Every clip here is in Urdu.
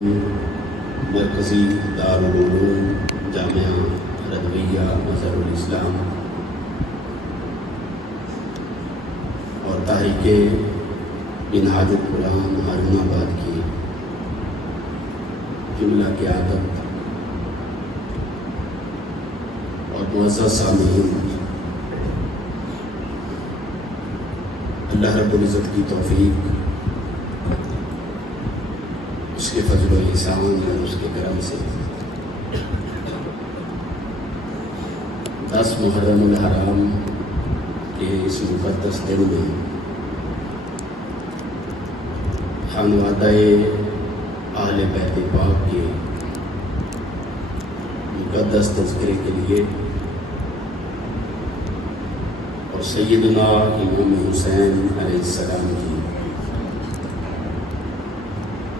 مرکزی دارالعلوم جامعہ رضویہ مظہر الاسلام اور تحریک منہاج القرآن ہارون آباد کی جملہ قیادت اور معزز سامعین، اللہ رب العزت کی توفیق، اس کے فضل و احسان اور اس کے کرم سے 10 محرم الحرام کے اس مقدس دن میں خانوادہ اہل بیت پاک کے مقدس تذکرے کے لیے اور سیدنا امام حسین علیہ السلام کی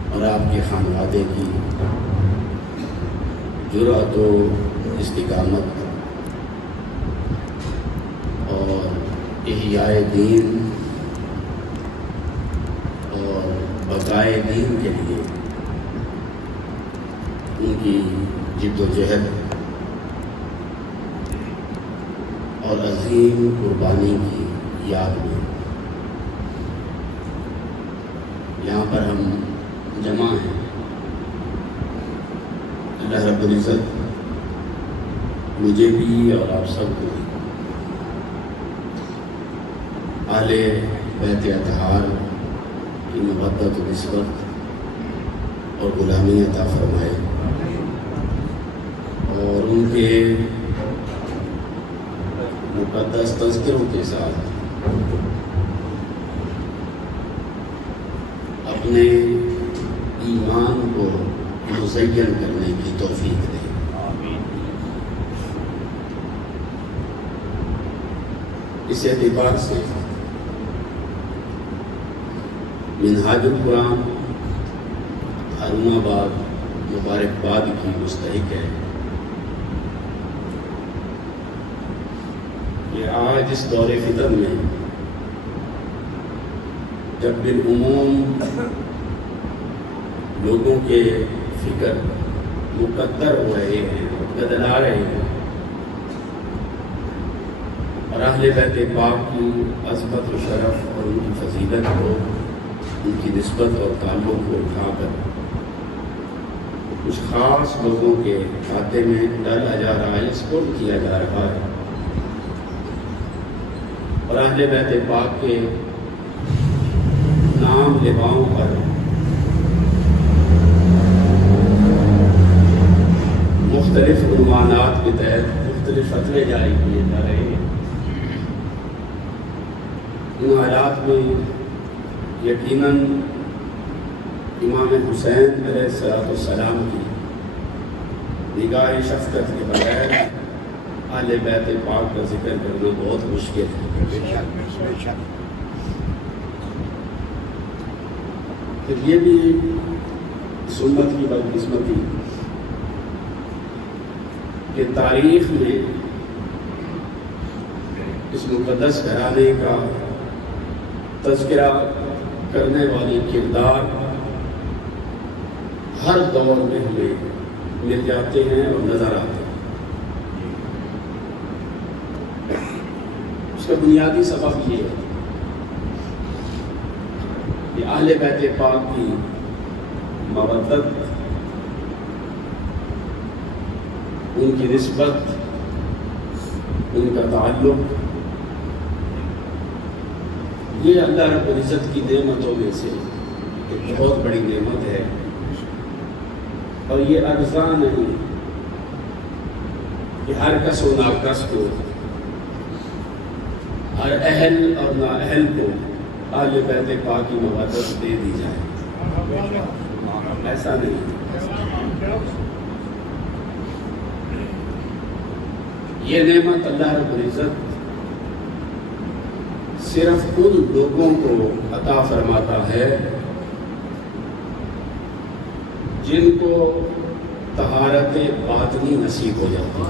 اور آپ کے خانوادے کی جرأت و استقامت اور احیاء دین اور بقائے دین کے لیے ان کی جد و جہد اور عظیم قربانی کی یاد میں یہاں پر ہم جمع ہیں۔ اللہ رب العزت مجھے بھی اور آپ سب کو بھی اہل بیت اطہار کی محبت و نسبت اور غلامی عطا فرمائے اور ان کے مقدس تذکروں کے ساتھ اپنے ایمان کو مزین کرنے کی توفیق دے۔ اس اعتبار سے منہاج القرآن ہارون آباد مبارکباد کی مستحق ہے کہ آج اس دور فتن میں جب بالعموم لوگوں کے فکر مقدر ہو رہے ہیں اور بدلا رہے ہیں اور اہل بیت پاک کی عظمت و شرف اور ان کی فضیلت کو، ان کی نسبت اور تعلق کو اٹھا کر کچھ خاص لوگوں کے کھاتے میں ڈالا جا رہا ہے، سپرد کیا جا رہا ہے اور اہل بیت پاک کے نام لباؤں پر مختلف عنوانات کے تحت مختلف فتوے جاری کیے جا رہے ہیں۔ ان حالات میں یقیناً امام حسین علیہ السلام کی نگاہ شفقت کے بغیر اہل بیت پاک کا ذکر کرنا بہت مشکل ہے۔ پھر یہ بھی اس امت کی بدقسمتی کہ تاریخ میں اس مقدس گھرانے کا تذکرہ کرنے والے کردار ہر دور میں ہمیں مل جاتے ہیں اور نظر آتے ہیں۔ اس کا بنیادی سبب یہ ہے کہ اہل بیت پاک کی مودت، ان کی نسبت، ان کا تعلق، یہ اللہ رب العزت کی نعمتوں میں سے ایک بہت بڑی نعمت ہے اور یہ ارزاں نہیں کہ ہر کس و ناکس کو، ہر اہل اور نااہل کو اہل بیت پاک کی مودت دے دی جائے، ایسا نہیں۔ یہ نعمت اللہ رب العزت صرف ان لوگوں کو عطا فرماتا ہے جن کو طہارت باطنی نصیب ہو جاتی ہے۔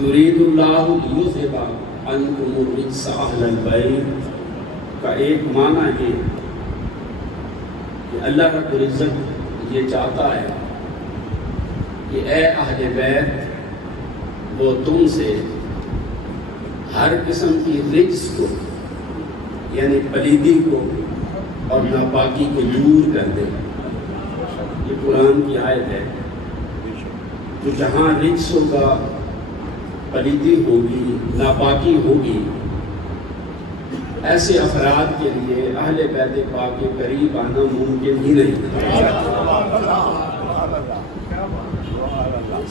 یرید اللہ لیذھب عنکم الرجس اہل البیت کا ایک معنی یہ کہ اللہ رب العزت یہ چاہتا ہے کہ اے اہل بیت وہ تم سے ہر قسم کی رجس کو یعنی پلیدی کو اور ناپاکی کو دور کر دے. یہ قرآن کی آیت ہے. تو جہاں رجس ہوگا، پلیدی ہوگی، ناپاکی ہوگی، ایسے افراد کے لیے اہل بیت پاک کے قریب آنا ممکن ہی نہیں.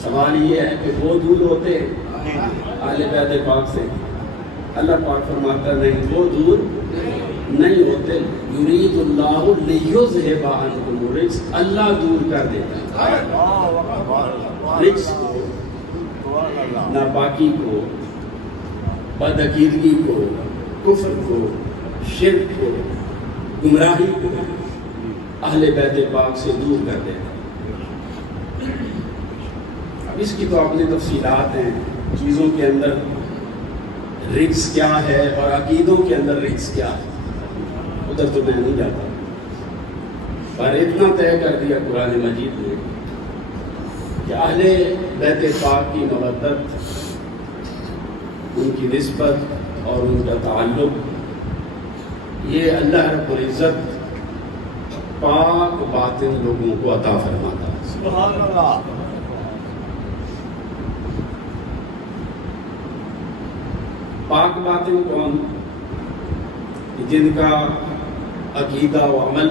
سوال یہ ہے کہ وہ دور ہوتے اہل بیت پاک سے؟ اللہ پاک فرماتا نہیں، وہ دور نہیں ہوتے. یرید اللہ لیذھب عنکم الرجس، اللہ دور کر دیتا ہے رجس کو، ناپاکی کو، بدعقیدگی کو، کفر کو، شرک کو، گمراہی کو اہل بیت پاک سے دور کر دیتا ہے. اب اس کی تو اپنی تفصیلات ہیں، چیزوں کے اندر رجس کیا ہے اور عقیدوں کے اندر رجس کیا ہے، ادھر تو میں نہیں جاتا. پر اتنا طے کر دیا قرآن مجید نے کہ اہل بیت پاک کی مودت، ان کی نسبت اور ان کا تعلق، یہ اللہ رب العزت پاک باطن لوگوں کو عطا فرماتا ہے. سبحان اللہ. پاک باطن کون؟ جن کا عقیدہ و عمل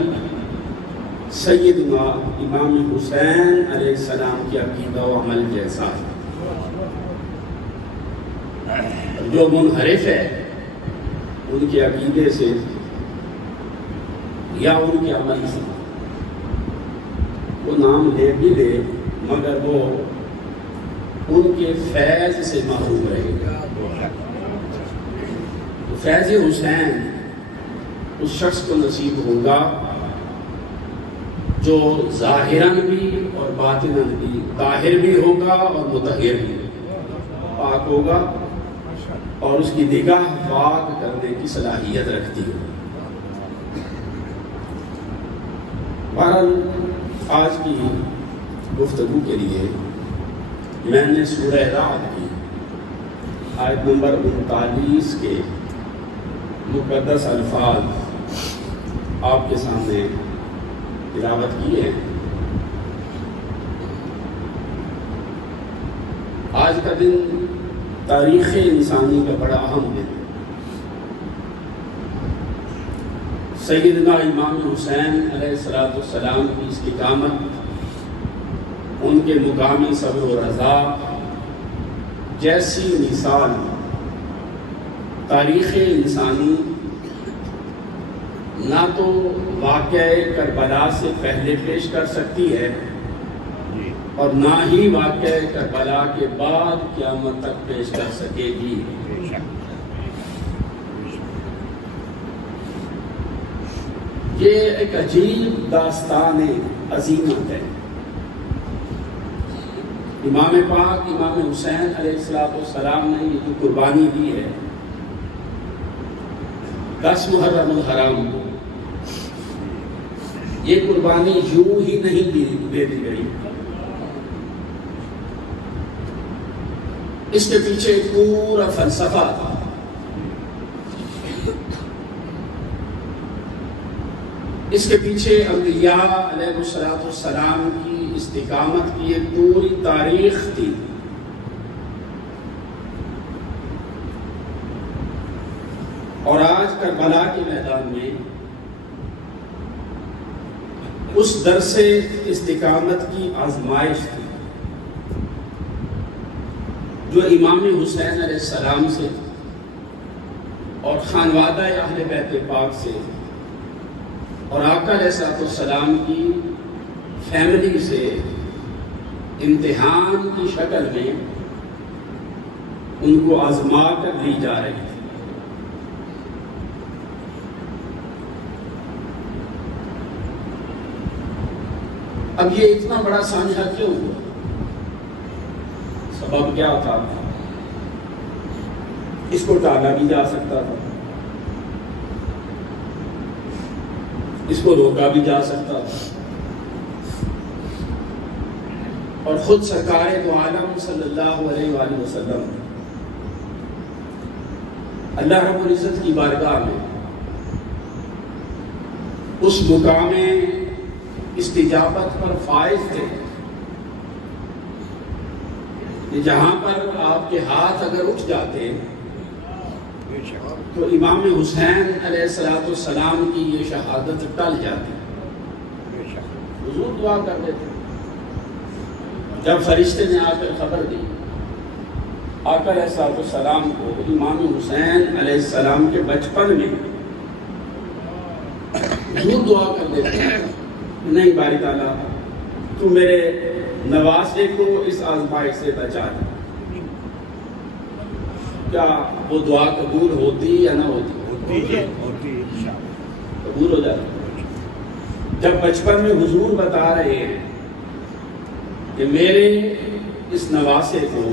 سیدنا امام حسین علیہ السلام کی عقیدہ و عمل جیسا ہے. جو منحرف ہے ان کے عقیدے سے یا ان کے عمل سے، وہ نام لے بھی لے مگر وہ ان کے فیض سے محروم رہے گا. تو فیض حسین اس شخص کو نصیب ہوگا جو ظاہراً بھی اور باطناً بھی طاہر بھی ہوگا اور مطہر بھی پاک ہوگا اور اس کی نگاہ پاک کرنے کی صلاحیت رکھتی ہے. بہرحال آج کی گفتگو کے لیے میں نے سورہ رعد کی آیت نمبر 39 کے مقدس الفاظ آپ کے سامنے تلاوت کی ہے. آج کا دن تاریخ انسانی کا بڑا اہم دن ہے. سیدنا امام حسین علیہ السلام کی استقامت، ان کے مقام صبر و رضا جیسی مثال تاریخ انسانی نہ تو واقعہ کربلا سے پہلے پیش کر سکتی ہے اور نہ ہی واقعہ کربلا کے بعد قیامت تک پیش کر سکے گی. یہ ایک عجیب داستان عظیمت ہے. امام پاک امام حسین علیہ السلام نے یہ جو قربانی دی ہے 10 محرم الحرام کو، یہ قربانی یوں ہی نہیں دے دی گئی. اس کے پیچھے ایک پورا فلسفہ تھا. اس کے پیچھے انبیاء علیہ السلام کی استقامت کی ایک پوری تاریخ تھی. اور آج کربلا کے میدان میں اس درس استقامت کی آزمائش تھی جو امام حسین علیہ السلام سے اور خانوادہ اہل بیت پاک سے اور آقا علیہ السلام کی فیملی سے امتحان کی شکل میں ان کو آزما کر دی جا رہی تھی. اب یہ اتنا بڑا سانحہ کیوں ہوا؟ سبب کیا تھا؟ اس کو ٹالا بھی جا سکتا تھا، اس کو روکا بھی جا سکتا تھا، اور خود سرکار دو عالم صلی اللہ علیہ وآلہ وسلم اللہ رب العزت کی بارگاہ میں اس مقام استجابت پر فائز تھے کہ جہاں پر آپ کے ہاتھ اگر اٹھ جاتے تو امام حسین علیہ السلام کی یہ شہادت ٹل جاتی۔ حضور دعا کر دیتے، جب فرشتے نے آ کر خبر دی آقا علیہ السلام کو امام حسین علیہ السلام کے بچپن میں، حضور دعا کر دیتے ہیں نہیں باری تعالیٰ تو میرے نواسے کو اس آزمائش سے بچا دے۔ کیا وہ دعا قبول ہوتی یا نہ ہوتی؟ قبول ہو جاتی۔ جب بچپن میں حضور بتا رہے ہیں کہ میرے اس نواسے کو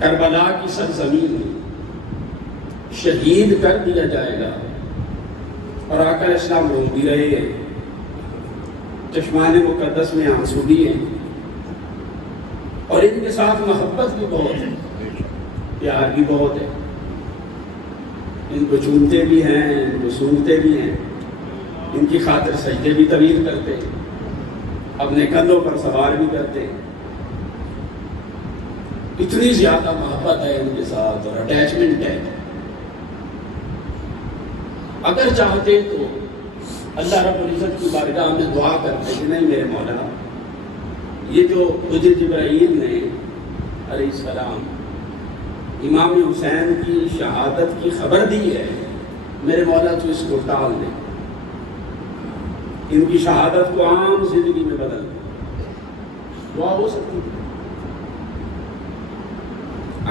کربلا کی سرزمین میں شہید کر دیا جائے گا، اور آقا علیہ السلام رو بھی رہے ہیں، چشمان مقدس میں آنسو بھی ہیں، اور ان کے ساتھ محبت بھی بہت ہے، پیار بھی بہت ہے، ان کو چومتے بھی ہیں، ان کو سونگتے بھی ہیں، ان کی خاطر سجدے بھی طویل کرتے ہیں، اپنے کندھوں پر سوار بھی کرتے ہیں۔ اتنی زیادہ محبت ہے ان کے ساتھ اور اٹیچمنٹ ہے۔ اگر چاہتے تو اللہ رب العزت کی بارگاہ میں دعا کرتے کہ نہیں میرے مولا، یہ جو مجھے جبرائیل نے علیہ السلام امام حسین کی شہادت کی خبر دی ہے، میرے مولا تو اس کو ٹال دے، ان کی شہادت کو عام زندگی میں بدل دے۔ دعا ہو سکتی ہے۔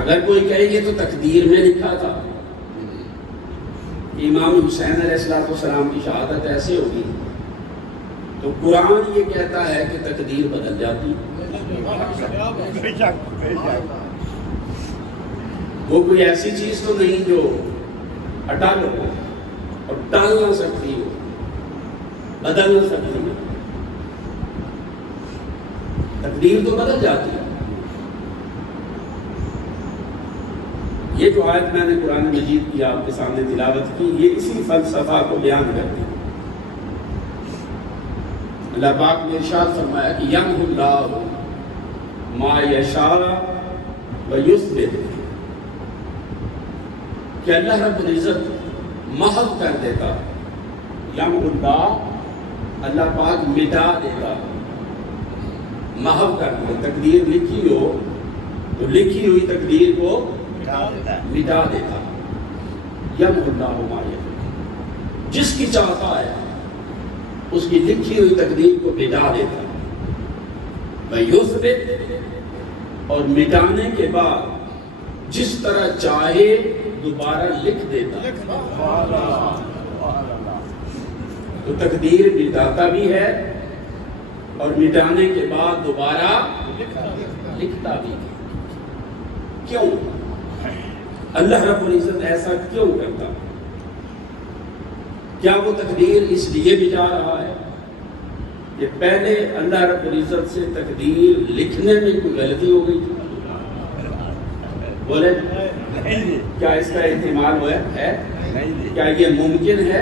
اگر کوئی کہے یہ تو تقدیر میں لکھا تھا، امام حسین علیہ السلام کی شہادت ایسے ہوگی، تو قرآن یہ کہتا ہے کہ تقدیر بدل جاتی۔ وہ کوئی ایسی چیز تو نہیں جو اٹل ہو اور ٹال نہ سکتی ہو، بدل نہ سکتی ہو، تقدیر تو بدل جاتی ہے۔ یہ جو آیت میں نے قرآن مجید کی آپ کے سامنے تلاوت کی، یہ اسی فلسفہ کو بیان کرتی ہے۔ اللہ پاک نے ارشاد فرمایا کہ یمحو اللہ ما یشاء ویثبت، کہ اللہ رب العزت محو کر دیتا، یمحو اللہ، اللہ پاک مٹا دیتا، محو کر دیتا۔ تقدیر لکھی ہو تو لکھی ہوئی تقدیر کو مٹا دیتا۔ یمحو اللہ ما یشاء، جس کی چاہتا ہے اس کی لکھی ہوئی تقدیر کو مٹا دیتا، ویثبت، اور مٹانے کے بعد جس طرح چاہے دوبارہ لکھ دیتا۔ تو تقدیر مٹاتا بھی ہے اور مٹانے کے بعد دوبارہ لکھتا بھی ہے۔ کیوں؟ اللہ رب العزت ایسا کیوں کرتا؟ کیا وہ تقدیر اس لیے مٹا رہا ہے کہ پہلے اللہ رب العزت سے تقدیر لکھنے میں کوئی غلطی ہو گئی تھی؟ بولے کیا اس کا احتمال ہوا ہے؟ کیا یہ ممکن ہے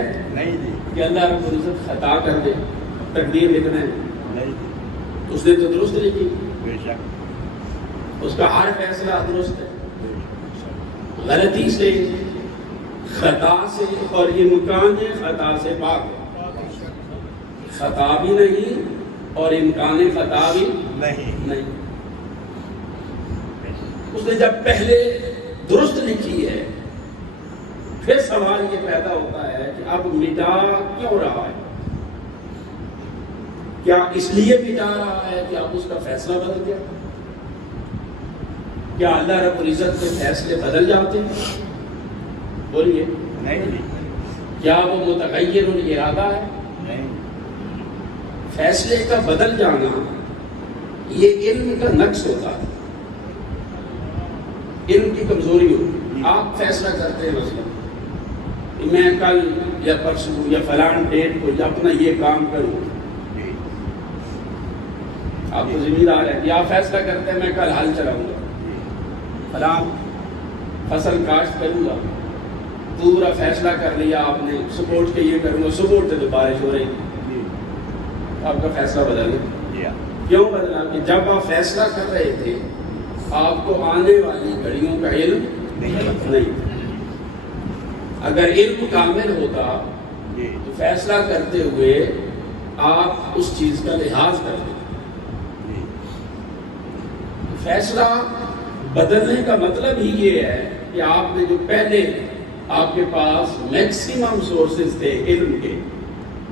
کہ اللہ رب العزت خطا کر دے تقدیر لکھنے میں؟ اس نے تو درست لکھی، اس کا ہر فیصلہ درست ہے، غلطی سے، خطا سے اور امکان خطا سے پاک ہے۔ خطا بھی نہیں اور امکان خطا بھی نہیں۔ اس نے جب پہلے درست لکھی ہے، پھر سوال یہ پیدا ہوتا ہے کہ اب مٹا کیوں رہا ہے؟ کیا اس لیے مٹا رہا ہے کہ اب اس کا فیصلہ بدل گیا؟ کیا اللہ رب العزت کے فیصلے بدل جاتے ہیں؟ بولیے نہیں۔ کیا وہ متغیر الارادہ ہے؟ فیصلے کا بدل جانا یہ علم کا نقص ہوتا ہے۔ علم کی کمزوری ہوگی. آپ فیصلہ کرتے ہیں مثلا کہ میں کل یا پرسوں یا فلان ڈیٹ کو یا اپنا یہ کام کروں. آپ کو ذمہ دار ہے کہ آپ فیصلہ کرتے ہیں میں کل ہل چلاؤں گا, فلان فصل کاشت کروں گا, پورا فیصلہ کر لیا آپ نے, سپورٹ کے یہ کروں گا, سپورٹ سے تو بارش ہو رہی تھی, آپ کا فیصلہ بدل گیا. کیوں بدلا؟ کہ جب آپ فیصلہ کر رہے تھے آپ کو آنے والی گھڑیوں کا علم نہیں تھا. اگر علم کامل ہوتا تو فیصلہ کرتے ہوئے آپ اس چیز کا لحاظ کرتے. فیصلہ بدلنے کا مطلب ہی یہ ہے کہ آپ نے جو پہلے آپ کے پاس میکسیمم سورسز تھے علم کے,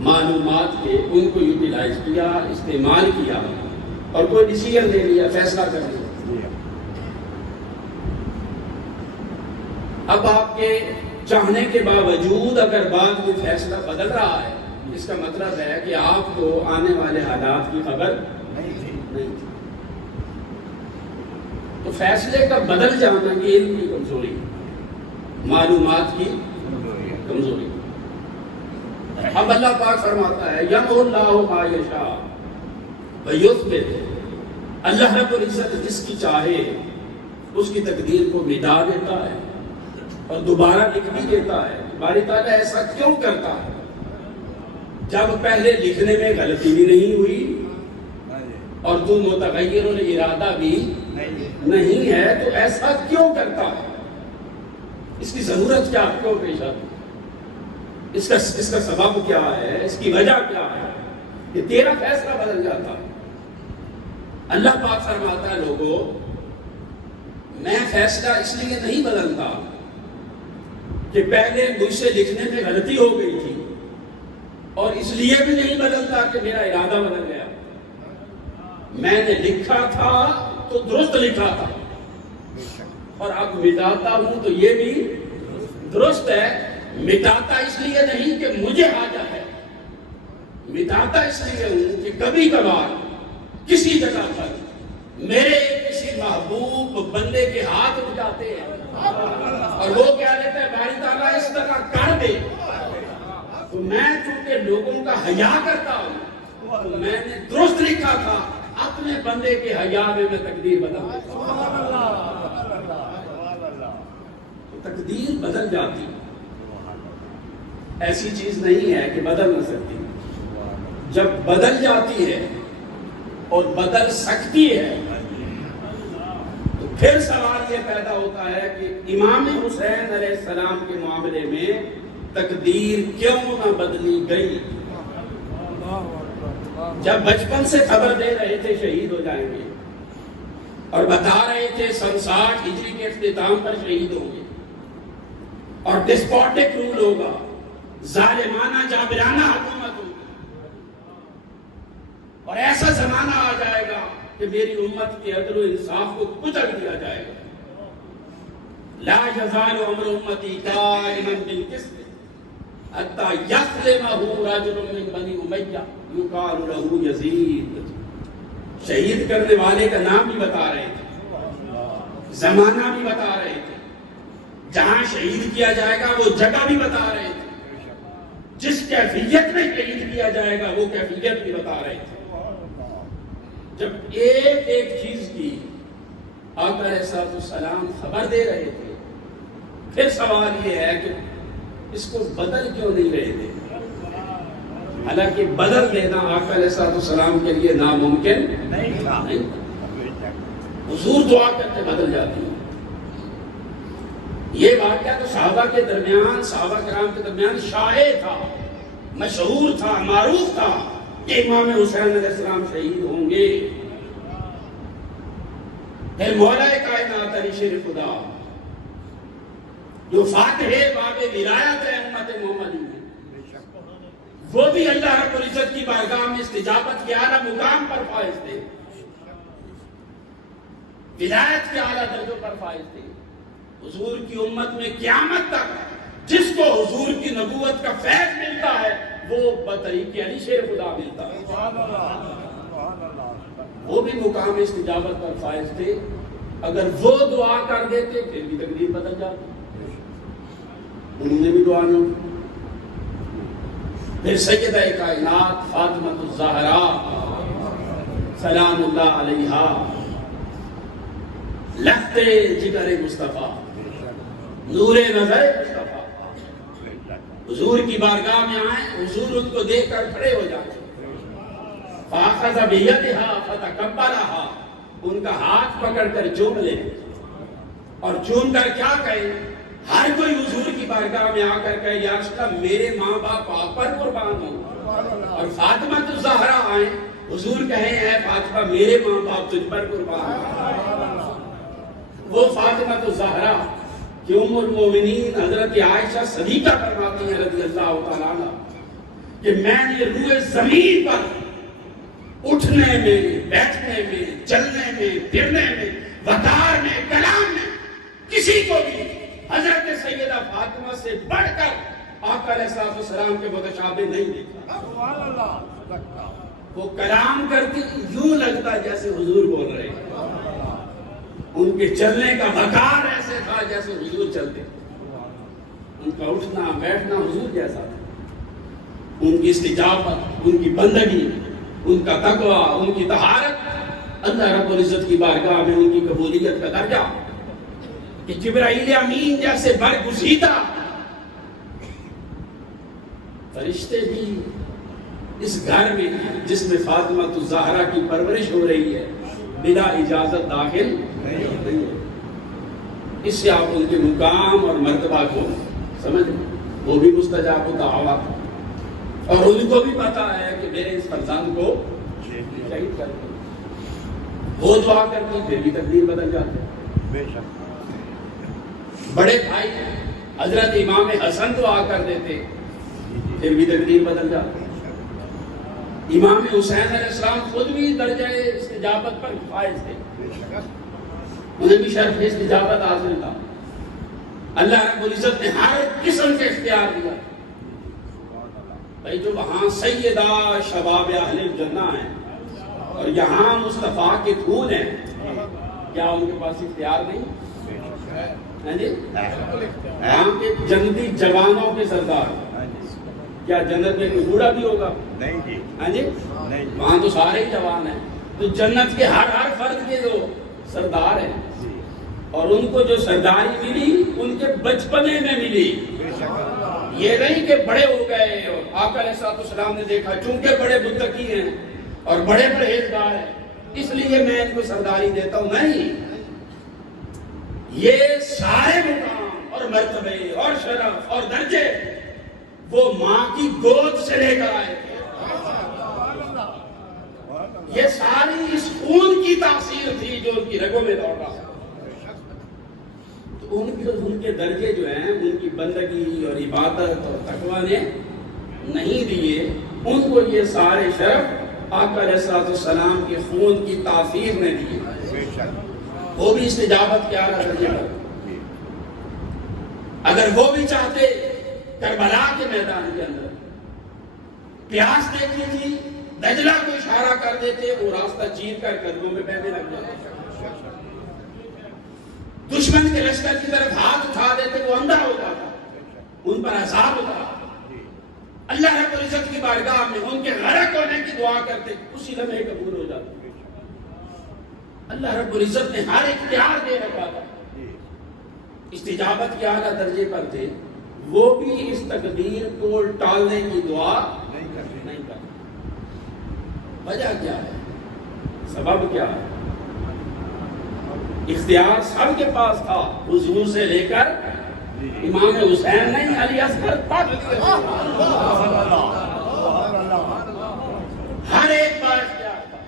معلومات کے, ان کو یوٹیلائز کیا, استعمال کیا اور کوئی ڈیسیژن لے لیا, فیصلہ کر لیا. اب آپ کے چاہنے کے باوجود اگر بعد میں فیصلہ بدل رہا ہے, اس کا مطلب ہے کہ آپ کو آنے والے حالات کی خبر نہیں تھی. تو فیصلے کا بدل جانا یہ علم کی کمزوری, معلومات کی کمزوری. اب اللہ پاک فرماتا ہے یمحو اللہ ما یشاء ویثبت, اللہ رب العزت جس کی چاہے اس کی تقدیر کو مٹا دیتا ہے اور دوبارہ لکھ بھی دیتا ہے. باری تعالیٰ ایسا کیوں کرتا ہے؟ جب پہلے لکھنے میں غلطی بھی نہیں ہوئی اور تو متغیر الارادہ بھی نہیں ہے, تو ایسا کیوں کرتا ہے؟ اس کی ضرورت کیا کیوں پیش آتی؟ اس کا سبب کیا ہے؟ اس کی وجہ کیا ہے کہ تیرا فیصلہ بدل جاتا ہے؟ اللہ پاک فرماتا ہے لوگوں میں فیصلہ اس لیے نہیں بدلتا کہ پہلے مجھ سے لکھنے میں غلطی ہو گئی تھی, اور اس لیے بھی نہیں بدلتا کہ میرا ارادہ بدل گیا. میں نے لکھا تھا تو درست لکھا تھا, اور اب مٹاتا ہوں تو یہ بھی درست ہے. مٹاتا اس لیے نہیں کہ مجھے حاجت ہے, مٹاتا اس لیے ہوں کہ کبھی کبھار کسی جگہ پر میرے کسی محبوب بندے کے ہاتھ اٹھ جاتے ہیں اور وہ کیا لیتا ہے باری تعالیٰ اس طرح کر دے, تو میں چونکہ لوگوں کا حیا کرتا ہوں تو میں نے درست لکھا تھا, اپنے بندے کے حیا میں تقدیر بدل دیتا ہوں. تقدیر بدل جاتی, ایسی چیز نہیں ہے کہ بدل نہ سکتی. جب بدل جاتی ہے اور بدل سکتی ہے تو پھر سوال یہ پیدا ہوتا ہے کہ امام حسین علیہ السلام کے معاملے میں تقدیر کیوں نہ بدلی گئی؟ جب بچپن سے خبر دے رہے تھے شہید ہو جائیں گے اور بتا رہے تھے 60 ہجری کے اختتام پر شہید ہوں گے اور ڈسپوٹک رول ہوگا, ظالمانہ جابرانہ حکومت ہوگی, اور ایسا زمانہ آ جائے گا کہ میری امت کے عدل و انصاف کو کچل دیا جائے گا. لا یزال امر امتی قائما بالقسط حتی یسلمہ رجل من بنی امیہ یقال لہ یزید. شہید کرنے والے کا نام بھی بتا رہے تھے, زمانہ بھی بتا رہے تھے, جہاں شہید کیا جائے گا وہ جگہ بھی بتا رہے تھے, جس کیفیت میں شہید کیا جائے گا وہ کیفیت بھی بتا رہے تھے. جب ایک ایک چیز کی آقا علیہ السلام خبر دے رہے تھے, پھر سوال یہ ہے کہ اس کو بدل کیوں نہیں رہے تھے؟ حالانکہ بدل دینا آقا علیہ السلام کے لیے ناممکن نہیں تھا. حضور دعا کرتے بدل جاتی. یہ واقعہ تو صحابہ کے درمیان, صحابہ کرام کے درمیان شائع تھا, مشہور تھا, معروف تھا کہ امام حسین علیہ السلام شہید ہوں گے. پھر مولا کائنات علی شیر خدا جو فاتح باب ولایت ہے امت محمدی میں, وہ بھی اللہ رب العزت کی بارگاہ میں استجابت کے اعلیٰ مقام پر فائز تھے, ولایت کے اعلیٰ درجوں پر فائز تھے. حضور کی امت میں قیامت تک جس کو حضور کی نبوت کا فیض ملتا ہے وہ بطریق علی شیر خدا ملتا ہے. وہ بھی مقام استجابت پر فائز تھے. اگر وہ دعا کر دیتے پھر بھی تقدیر بدل جاتی، انہوں نے بھی دعا نہیں کی۔ پھر سیدہ کائنات فاطمہ الزہرا سلام اللہ علیہا لختے جگر مصطفیٰ نور نظر مصطفیٰ حضور کی بارگاہ میں آئیں، حضور ان کو دیکھ کر کھڑے ہو جائیں، فاخذ بیدہا فتکبرہا، ان کا ہاتھ پکڑ کر چوم لیں اور چوم کر کیا کہیں؟ ہر کوئی حضور کی بارگاہ میں آ کر کہے یا رسول اللہ میرے ماں باپ آپ پر قربان ہوں، اور فاطمہ الزہرا آئیں، حضور کہیں اے فاطمہ میرے ماں باپ تجھ پر قربان ہوں۔ وہ فاطمہ الزہرا کہ ام المومنین حضرت عائشہ صدیقہ فرماتی ہیں رضی اللہ تعالیٰ عنہ کہ میں نے روئے زمین پر اٹھنے میں، بیٹھنے میں، چلنے میں، پھرنے میں، وقار میں، کلام میں کسی کو بھی حضرت سیدہ فاطمہ سے بڑھ کر آقا علیہ السلام کے متشابہ نہیں دیکھا۔ وہ کلام کرتی یوں لگتا جیسے حضور بول رہے ہیں، ان کے چلنے کا وقار ایسے تھا جیسے حضور چلتے، ان کا اٹھنا بیٹھنا حضور جیسا تھا، ان کی استجابت، ان کی بندگی، ان کا تقوی، ان کی طہارت، اللہ رب العزت کی بارگاہ میں ان کی قبولیت کا درجہ کہ جبرائیل امین جیسے برگزیدہ فرشتے بھی اس گھر میں جس میں فاطمہ الزہرا کی پرورش ہو رہی ہے بلا اجازت داخل نہیں ہے۔ اس سے آپ ان کے مقام اور مرتبہ کو سمجھ لیں، وہ بھی مستجاب الدعوات، اور ان کو بھی پتا ہے کہ میرے اس فرزند کو شہید کر دیں، وہ دعا کرتی پھر بھی تقدیر بدل جاتی۔ بے شک بڑے بھائی حضرت امام حسن دعا کر دیتے پھر بھی تقدیر بدل جاتی۔ امام حسین علیہ السلام خود بھی درجہ استجابت پر فائز تھے، انہیں بھی شرف استجابت حاصل تھا، اللہ رب العزت نے ہر قسم کے اختیار دیا۔ بھائی جو وہاں سیدہ شباب اہل الجنہ ہیں اور یہاں مصطفیٰ کے پھول ہیں، کیا ان کے پاس اختیار نہیں؟ وہاں کے جنتی جوانوں کے سردار، کیا جنت میں کوئی بوڑھا بھی ہوگا؟ نہیں جی، ہاں جی، وہاں تو سارے ہی جوان ہیں، تو جنت کے ہر فرد کے جو سردار ہیں، اور ان کو جو سرداری ملی ان کے بچپنے میں ملی، یہ نہیں کہ بڑے ہو گئے اور آقا علیہ السلام نے دیکھا چونکہ بڑے متقی ہیں اور بڑے پرہیزگار ہیں اس لیے میں ان کو سرداری دیتا ہوں، نہیں، یہ سارے مقام اور مرتبے اور شرف اور درجے وہ ماں کی گود سے لے کر آئے تھے، یہ ساری اس خون کی تاثیر تھی جو ان کی رگوں میں دوڑ رہا، تو ان کے درجے جو ہیں ان کی بندگی اور عبادت اور تقوی نے نہیں دیے، ان کو یہ سارے شرف آقا علیہ السلام کے خون کی تاثیر نے دیے، وہ بھی استجابت کے اعلیٰ درجے پر۔ اگر وہ بھی چاہتے کربلا کے میدان کے اندر پیاس دیکھی تھی، دجلہ کو اشارہ کر دیتے، وہ راستہ چیر کر قدموں میں بہنے لگ جاتے، دشمن کے لشکر کی طرف ہاتھ اٹھا دیتے، وہ اندھا ہوتا تھا، ان پر عذاب ہوتا، اللہ رب العزت کی بارگاہ میں ان کے غرق ہونے کی دعا کرتے، اسی لمحے قبول ہو جاتے۔ اللہ رب العزت نے ہر اختیار دے رکھا تھا، استجابت کے اعلیٰ درجے پر تھے، وہ بھی اس تقدیر کو ٹالنے کی دعا نہیں کرتے۔ وجہ کیا ہے؟ سبب کیا ہے؟ اختیار سب کے پاس تھا، حضور سے لے کر امام حسین نہیں علی اصغر تک، ہر ایک بار اختیار تھا،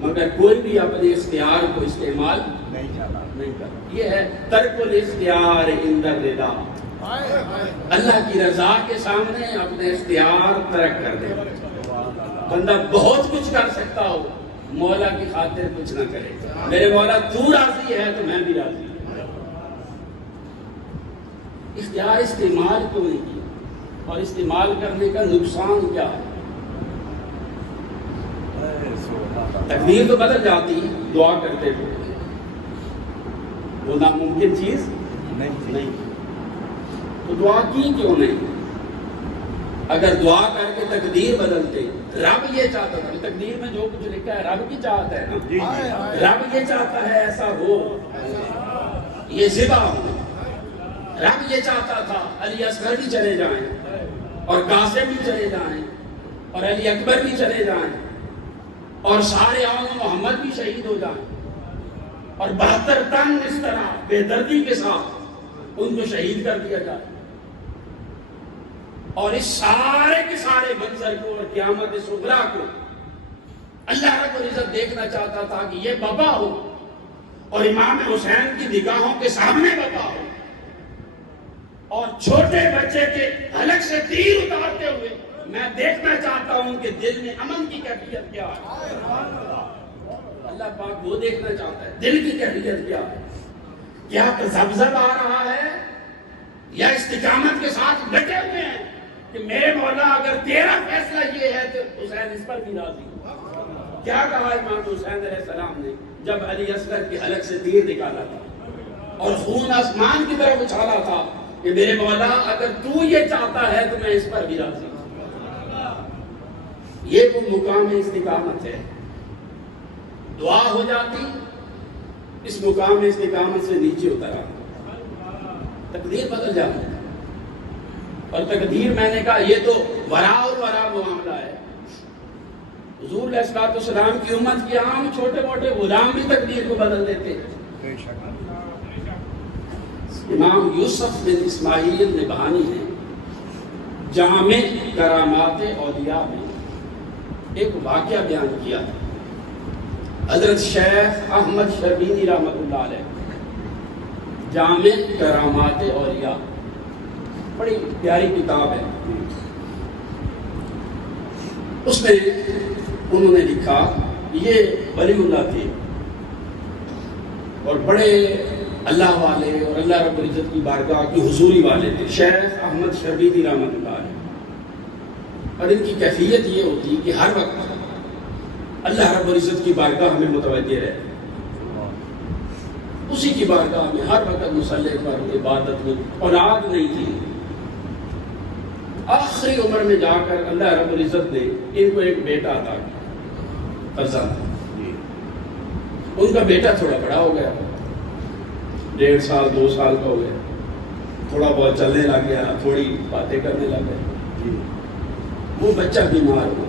مگر کوئی بھی اپنے اختیار کو استعمال نہیں کرتا۔ یہ ہے ترک الاختیار عند الرضا، اللہ کی رضا کے سامنے اپنے اختیار ترک کر دے۔ بندہ بہت کچھ کر سکتا ہو، مولا کی خاطر کچھ نہ کرے، میرے مولا تو راضی ہے تو میں بھی راضی ہوں۔ اختیار استعمال کیوں نہیں کیا، اور استعمال کرنے کا نقصان کیا ہے؟ تقدیر تو بدل جاتی، دعا کرتے تھے، وہ ناممکن چیز نہیں، تو دعا کی کیوں نہیں؟ اگر دعا کر کے تقدیر بدلتے، رب یہ چاہتا تھا، تقدیر میں جو کچھ لکھا ہے رب کی چاہت ہے نا، رب یہ چاہتا ہے ایسا ہو، یہ ذبح ہو، رب یہ چاہتا تھا علی اصغر بھی چلے جائیں اور قاسم بھی چلے جائیں اور علی اکبر بھی چلے جائیں اور سارے آل محمد بھی شہید ہو جائیں اور 72 تن اس طرح بے دردی کے ساتھ ان کو شہید کر دیا جائے، اور اس سارے کے سارے منظر کو اور قیامت صغریٰ کو اللہ رب العزت دیکھنا چاہتا تھا کہ یہ بابا ہو اور امام حسین کی نگاہوں کے سامنے بابا ہو، اور چھوٹے بچے کے حلق سے تیر اتارتے ہوئے میں دیکھنا چاہتا ہوں کہ دل میں امن کی کیفیت کیا ہے۔ اللہ پاک وہ دیکھنا چاہتا ہے، دل کی کیفیت کیا ہے، کیا تذبذب آ رہا ہے یا استقامت کے ساتھ ڈٹے ہوئے ہیں کہ میرے مولا اگر تیرا فیصلہ یہ ہے تو حسین اس پر بھی راضی ہو۔ کیا کہا امام حسین علیہ السلام نے جب علی اصغر کی حلق سے تیر نکالا تھا اور خون آسمان کی طرف اچھالا تھا کہ میرے مولا اگر تو یہ چاہتا ہے تو میں اس پر بھی راضی ہوں۔ یہ وہ مقام استقامت ہے، دعا ہو جاتی، اس مقام استقامت سے نیچے اتر آتا، تقدیر بدل جاتی، اور تقدیر میں نے کہا یہ تو ورا اور ورا معاملہ ہے۔ حضور علیہ الصلوۃ والسلام کی امت کی عام چھوٹے موٹے غلام بھی تقدیر کو بدل دیتے ہیں۔ امام یوسف بن اسماعیل نبہانی نے جامع کرامات اولیاء میں ایک واقعہ بیان کیا، حضرت شیخ احمد شربینی رحمۃ اللہ علیہ، جامع کرامات اولیاء، بڑی پیاری کتاب ہے۔ اس میں انہوں نے لکھا، یہ ولی اللہ تھے اور بڑے اللہ والے اور اللہ رب العزت کی بارگاہ کی حضوری والے تھے، شیخ احمد شربینی رحمۃ اللہ علیہ، اور ان کی کیفیت یہ ہوتی کہ ہر وقت اللہ رب العزت کی بارگاہ میں متوجہ رہے، اسی کی بارگاہ میں ہر وقت مصلی پر عبادت میں، اولاد نہیں تھی۔ آخری عمر میں جا کر اللہ رب العزت نے ان کو ایک بیٹا عطا کیا، فرزند۔ ان کا بیٹا تھوڑا بڑا ہو گیا، 1.5 سال 2 سال کا ہو گیا، تھوڑا بہت چلنے لگ گیا، تھوڑی باتیں کرنے لگ گیا۔ وہ بچہ بیمار ہوا،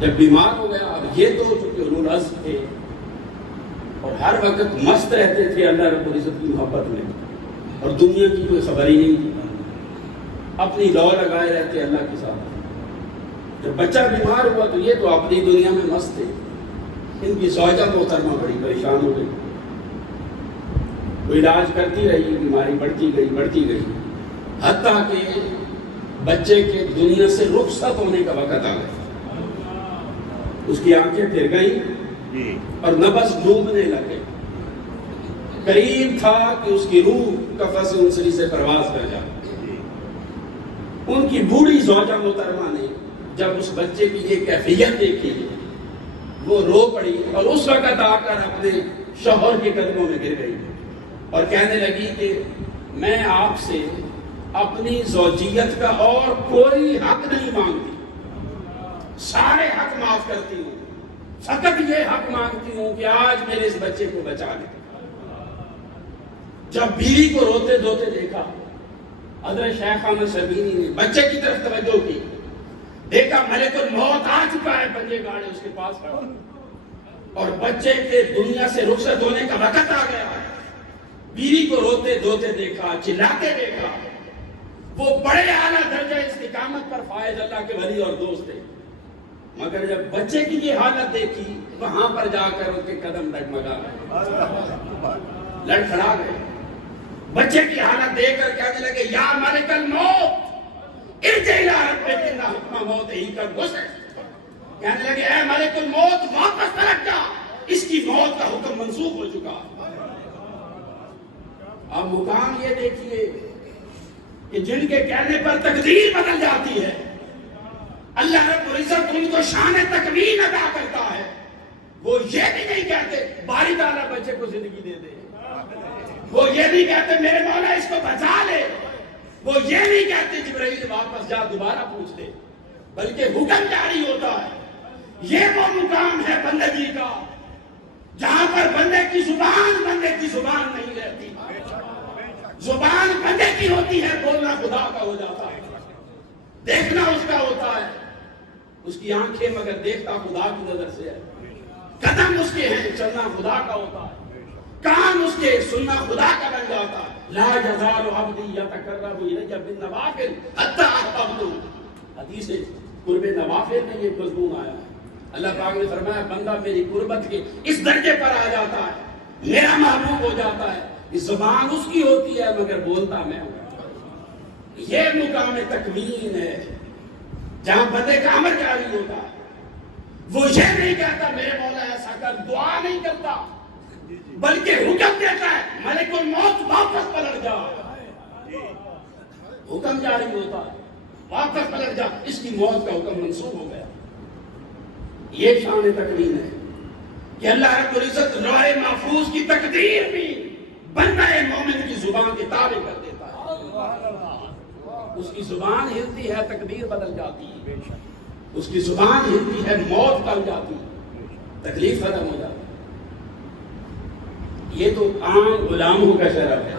جب بیمار ہو گیا، اب یہ تو چونکہ اولو العزم تھے اور ہر وقت مست رہتے تھے اللہ رب العزت کی محبت میں، اور دنیا کی کوئی خبر ہی نہیں تھی، اپنی لو لگائے رہتے اللہ کے ساتھ۔ جب بچہ بیمار ہوا تو یہ تو اپنی دنیا میں مست تھے، ان کی زوجہ محترمہ بڑی پریشان ہو گئی، وہ علاج کرتی رہی، بیماری بڑھتی گئی، حتیٰ کہ بچے کے دنیا سے رخصت ہونے کا وقت آ گیا، اس کی آنکھیں پھر گئیں اور نبض ڈوبنے لگے، قریب تھا کہ اس کی روح قفس انسری سے پرواز کر جائے۔ ان کی بوڑھی زوجہ محترمہ نے جب اس بچے کی یہ کیفیت دیکھی، وہ رو پڑی اور اس وقت آ کر اپنے شوہر کے قدموں میں گر گئی اور کہنے لگی کہ میں آپ سے اپنی زوجیت کا اور کوئی حق نہیں مانگتی، سارے حق معاف کرتی ہوں، فقط یہ حق مانگتی ہوں کہ آج میرے اس بچے کو بچا لیں۔ جب بیوی کو روتے دھوتے دیکھا، حضرت شیخ احمد شربینی نے بچے کی طرف توجہ کی، دیکھا ملک الموت آ چکا ہے، پنجے گاڑے اس کے پاس کھڑا، اور بچے کے دنیا سے رخصت ہونے کا وقت آ گیا۔ بیوی کو روتے دھوتے دیکھا، چلاتے دیکھا، وہ بڑے اعلیٰ درجہ استقامت پر فائز اللہ کے ولی اور دوست تھے، مگر جب بچے کی یہ حالت دیکھی، وہاں پر جا کر ان کے قدم ڈگمگا گئے، لڑکھڑا گئے۔ بچے کی حالت دیکھ کر کہنے لگے، یا ملک الموت ارجع الی ربک ان حکم موت ہی قد گزر، کہنے لگے اے ملک الموت واپس پلٹ جا، اس کی موت کا حکم منسوخ ہو چکا۔ اب مقام یہ دیکھیے کہ جن کے کہنے پر تقدیر بدل جاتی ہے، اللہ رب العزت ان کو شان تکوین ادا کرتا ہے. وہ یہ بھی نہیں کہتے باری تعالیٰ بچے کو زندگی دے دے. وہ یہ نہیں کہتے میرے مولا اس کو بچا لے. وہ یہ نہیں کہتے جبرائیل واپس جا دوبارہ پوچھ لے. بلکہ حکم جاری ہوتا ہے. یہ وہ مقام ہے بندگی کا جہاں پر بندے کی زبان نہیں رہتی. زبان بندے کی ہوتی ہے, بولنا خدا کا ہو جاتا ہے. دیکھنا اس کا ہوتا ہے, اس کی آنکھیں مگر دیکھتا خدا کی نظر سے ہے. قدم اس کے ہیں, چلنا خدا کا ہوتا ہے. کان اس کے, سننا خدا کا بن جاتا ہے. لا یزال عبدی یتقرب الی بالنوافل حتی احببتہ. حدیث قرب نوافل میں یہ مضمون آیا ہے. اللہ پاک نے فرمایا بندہ میری قربت کے اس درجے پر آ جاتا ہے, میرا محبوب ہو جاتا ہے. زبان اس کی ہوتی ہے مگر بولتا میں ہوں. یہ مقام تکوین ہے جہاں بندے کا امر جاری ہوتا ہے. وہ یہ نہیں کہتا میرے مولا ایسا کر, دعا نہیں کرتا بلکہ حکم دیتا ہے ملک الموت واپس پلٹ جا. حکم جاری ہوتا ہے واپس پلٹ جا. اس کی موت کا حکم منسوخ ہو گیا. یہ شان تکوین ہے کہ اللہ رب العزت لوح محفوظ کی تقدیر بھی بندہ مومن کی زبان کے تابع کر دیتا ہے. اس کی زبان ہلتی ہے تقدیر بدل جاتی ہے. اس کی زبان ہلتی ہے موت ٹل جاتی ہے, تکلیف ختم ہو جاتی ہے. یہ تو عام غلاموں کا شرف ہے.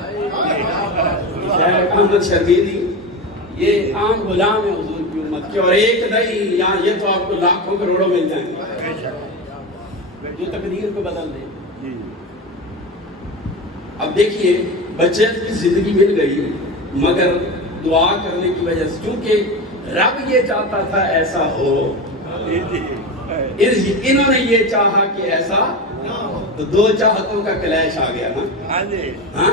شیخ احمد شربیلی یہ عام غلام ہے حضور کی امت کے, اور ایک نہیں یہاں یہ تو آپ کو لاکھوں کروڑوں مل جائیں گے جو تقدیر کو بدل دے. اب دیکھیے بچے کی زندگی مل گئی مگر دعا کرنے کی وجہ سے, کیونکہ رب یہ چاہتا تھا ایسا ہو, انہوں نے یہ چاہا کہ ایسا, تو دو چاہتوں کا کلیش آ گیا نا.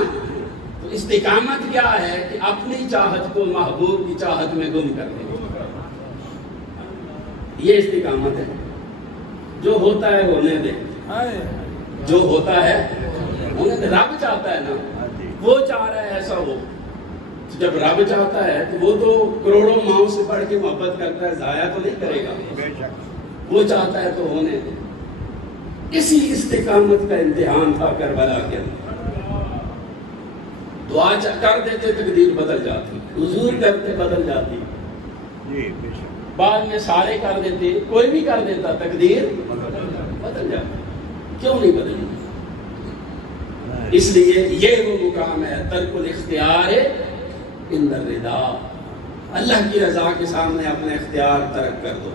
تو استقامت کیا ہے کہ اپنی چاہت کو محبوب کی چاہت میں گم کر دیں. یہ استقامت ہے. جو ہوتا ہے ہونے دے, جو ہوتا ہے ہونے دے. رب چاہتا ہے نا, وہ چاہ رہا ہے ایسا ہو. جب رب چاہتا ہے تو وہ تو کروڑوں ماؤں سے بڑھ کے محبت کرتا ہے, ضائع تو نہیں کرے گا. وہ چاہتا ہے تو ہونے دے. اسی استقامت کا امتحان تھا کربلا کے اندر. دعا کر دیتے تقدیر بدل جاتی, حضور کرتے بدل جاتی, بعد میں سارے کر دیتے, کوئی بھی کر دیتا, تقدیر بدل جاتی. کیوں نہیں بدلی؟ اس لیے یہ وہ مقام ہے ترک الاختیار عند الرضا. اللہ کی رضا کے سامنے اپنا اختیار ترک کر دو.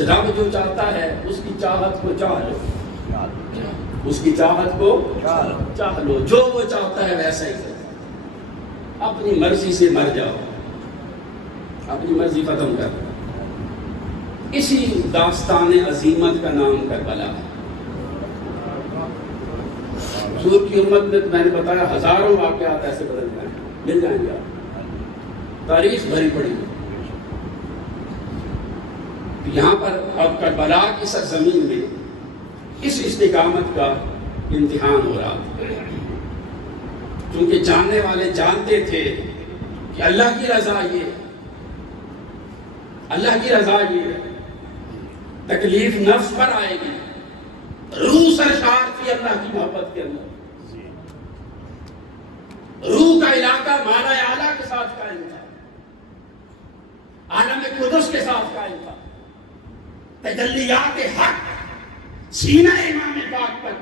رب جو چاہتا ہے اس کی چاہت کو چاہ لو, اس کی چاہت کو چاہ لو. جو وہ چاہتا ہے ویسا ہی کرو. اپنی مرضی سے مر جاؤ, اپنی مرضی ختم کر. اسی داستان عظیمت کا نام کربلا ہے. حضور کی امت میں میں نے بتایا ہزاروں واقعات ایسے بدل گئے, مل جائیں گے آپ, تاریخ بھری پڑی ہے. یہاں پر اب کربلا کی سرزمین میں اس استقامت کا امتحان ہو رہا تھا, کیونکہ جاننے والے جانتے تھے کہ اللہ کی رضا یہ, اللہ کی رضا یہ, تکلیف نفس پر آئے گی. روح سرشار تھی اللہ کی محبت کے اندر, روح کا علاقہ مالا اعلیٰ کے ساتھ قائم تھا, عالم قدس کے ساتھ قائم تھا. تجلیات حق سینہ امام پاک پر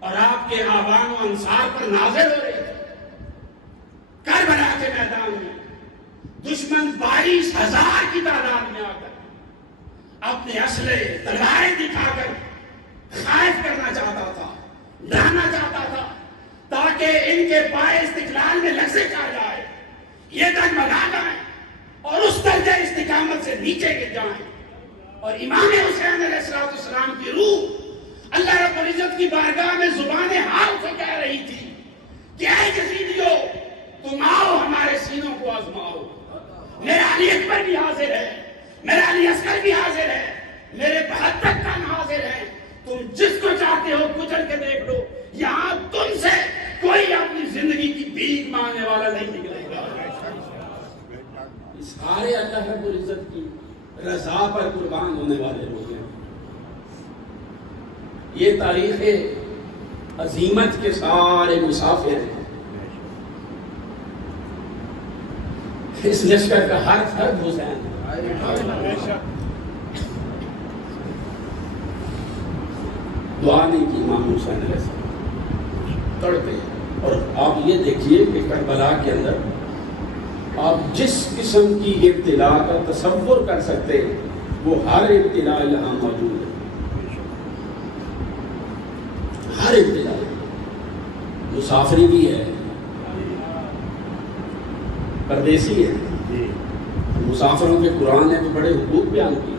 اور آپ کے آبان و انصار پر نازل ہو رہے تھے. کربلا کے میدان میں دشمن 22,000 کی تعداد میں آ کر اپنے اسلحے تلواریں دکھا کر خائف کرنا چاہتا تھا, ڈرانا چاہتا تھا, تاکہ ان کے پائے استقلال میں لرزش آ جائے, یہ ڈگمگا جائیں اور اس درجہ استقامت سے نیچے گر جائیں. اور امام حسین علیہ السلام کی روح اللہ رب العزت کی بارگاہ میں زبان حال سے کہہ رہی تھی کہ اے یزیدیو, تم آؤ ہمارے سینوں کو آزماؤ. میرا علی اکبر بھی حاضر ہے, میرا علی اصغر بھی حاضر ہے, میرے 72 کن حاضر ہیں. تم جس کو چاہتے ہو کچل کے دیکھ لو, یہاں تم سے کوئی اپنی زندگی کی بھیک مانگنے والا نہیں نکلے گا. سارے اللہ رب العزت کی رضا پر قربان ہونے والے لوگ ہیں. یہ تاریخ عظیمت کے سارے مسافر ہیں. اس لشکر کا ہر فرد حسین ہے. دعا نہیں کی امام حسین علیہ السلام تڑپے. اور آپ یہ دیکھیے کہ کربلا کے اندر آپ جس قسم کی ابتلا کا تصور کر سکتے ہیں وہ ہر ابتلا یہاں موجود ہے. ہر ابتلا مسافری بھی ہے, پردیسی ہے. مسافروں کے قرآن نے تو بڑے حقوق بیان کیے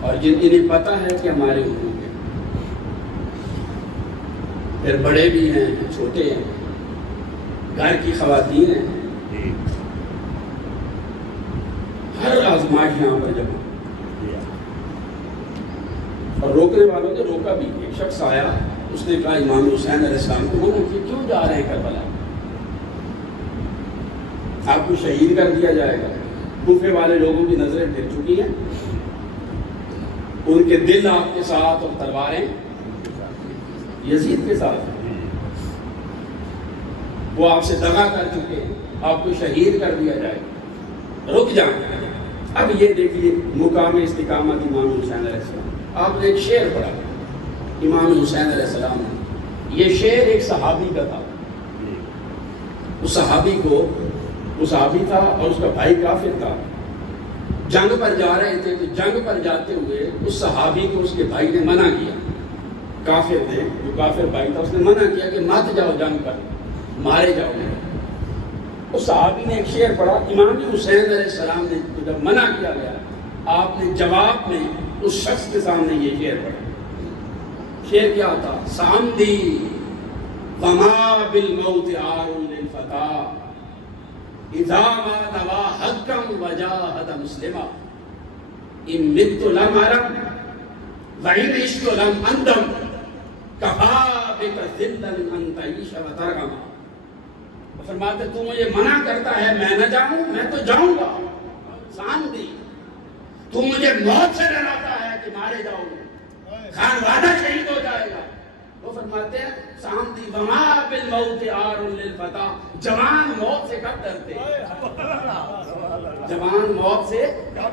اور انہیں پتہ ہے کہ ہمارے حقوق ہیں. پھر بڑے بھی ہیں, چھوٹے ہیں, گھر کی خواتین ہیں. ہر آزمائش یہاں پر جمع. اور روکنے والوں نے روکا بھی. ایک شخص آیا, اس نے کہا امام حسین علیہ السلام کو منع کیا, کیوں جا رہے ہیں کربلا, آپ کو شہید کر دیا جائے گا. کوفے والے لوگوں کی نظریں پھر چکی ہیں, ان کے دل آپ کے ساتھ اور تلواریں یزید کے ساتھ. وہ آپ سے دغا کر چکے ہیں, آپ کو شہید کر دیا جائے گا, رک جائیں. اب یہ دیکھیے مقام استقامت امام حسین علیہ السلام. آپ نے ایک شعر پڑھا امام حسین علیہ السلام نے. یہ شعر ایک صحابی کا تھا. اس صحابی کو, وہ صحابی تھا اور اس کا بھائی کافر تھا. جنگ پر جا رہے تھے تو جنگ پر جاتے ہوئے اس صحابی کو اس کے بھائی نے منع کیا. کافر تھے, جو کافر بھائی تھا, اس نے منع کیا کہ مت جاؤ جنگ پر, مارے جاؤ گے. اس صحابی نے ایک شعر پڑھا. امام حسین علیہ السلام نے جب منع کیا گیا, آپ نے جواب میں اس شخص کے سامنے یہ شعر پڑھا. شعر کیا تھا؟ سامدی وما بالموت عار للفتى اذا ما نوا حقا وجاهد مسلما ان مت لم ارم وان عشت لم اندم کفا بک ذلا ان تعیش وترغما. فرماتے تو مجھے منع کرتا ہے میں نہ جاؤں, میں تو جاؤں گا. سامدی, تو مجھے موت سے ڈراتا ہے کہ مارے جاؤ گے, خانوادہ شہید ہو جائے گا. وہ فرماتے ہیں سامدی وما بالموت عار للفتى, جوان موت سے کب ڈرتے ہیں, جوان موت سے کب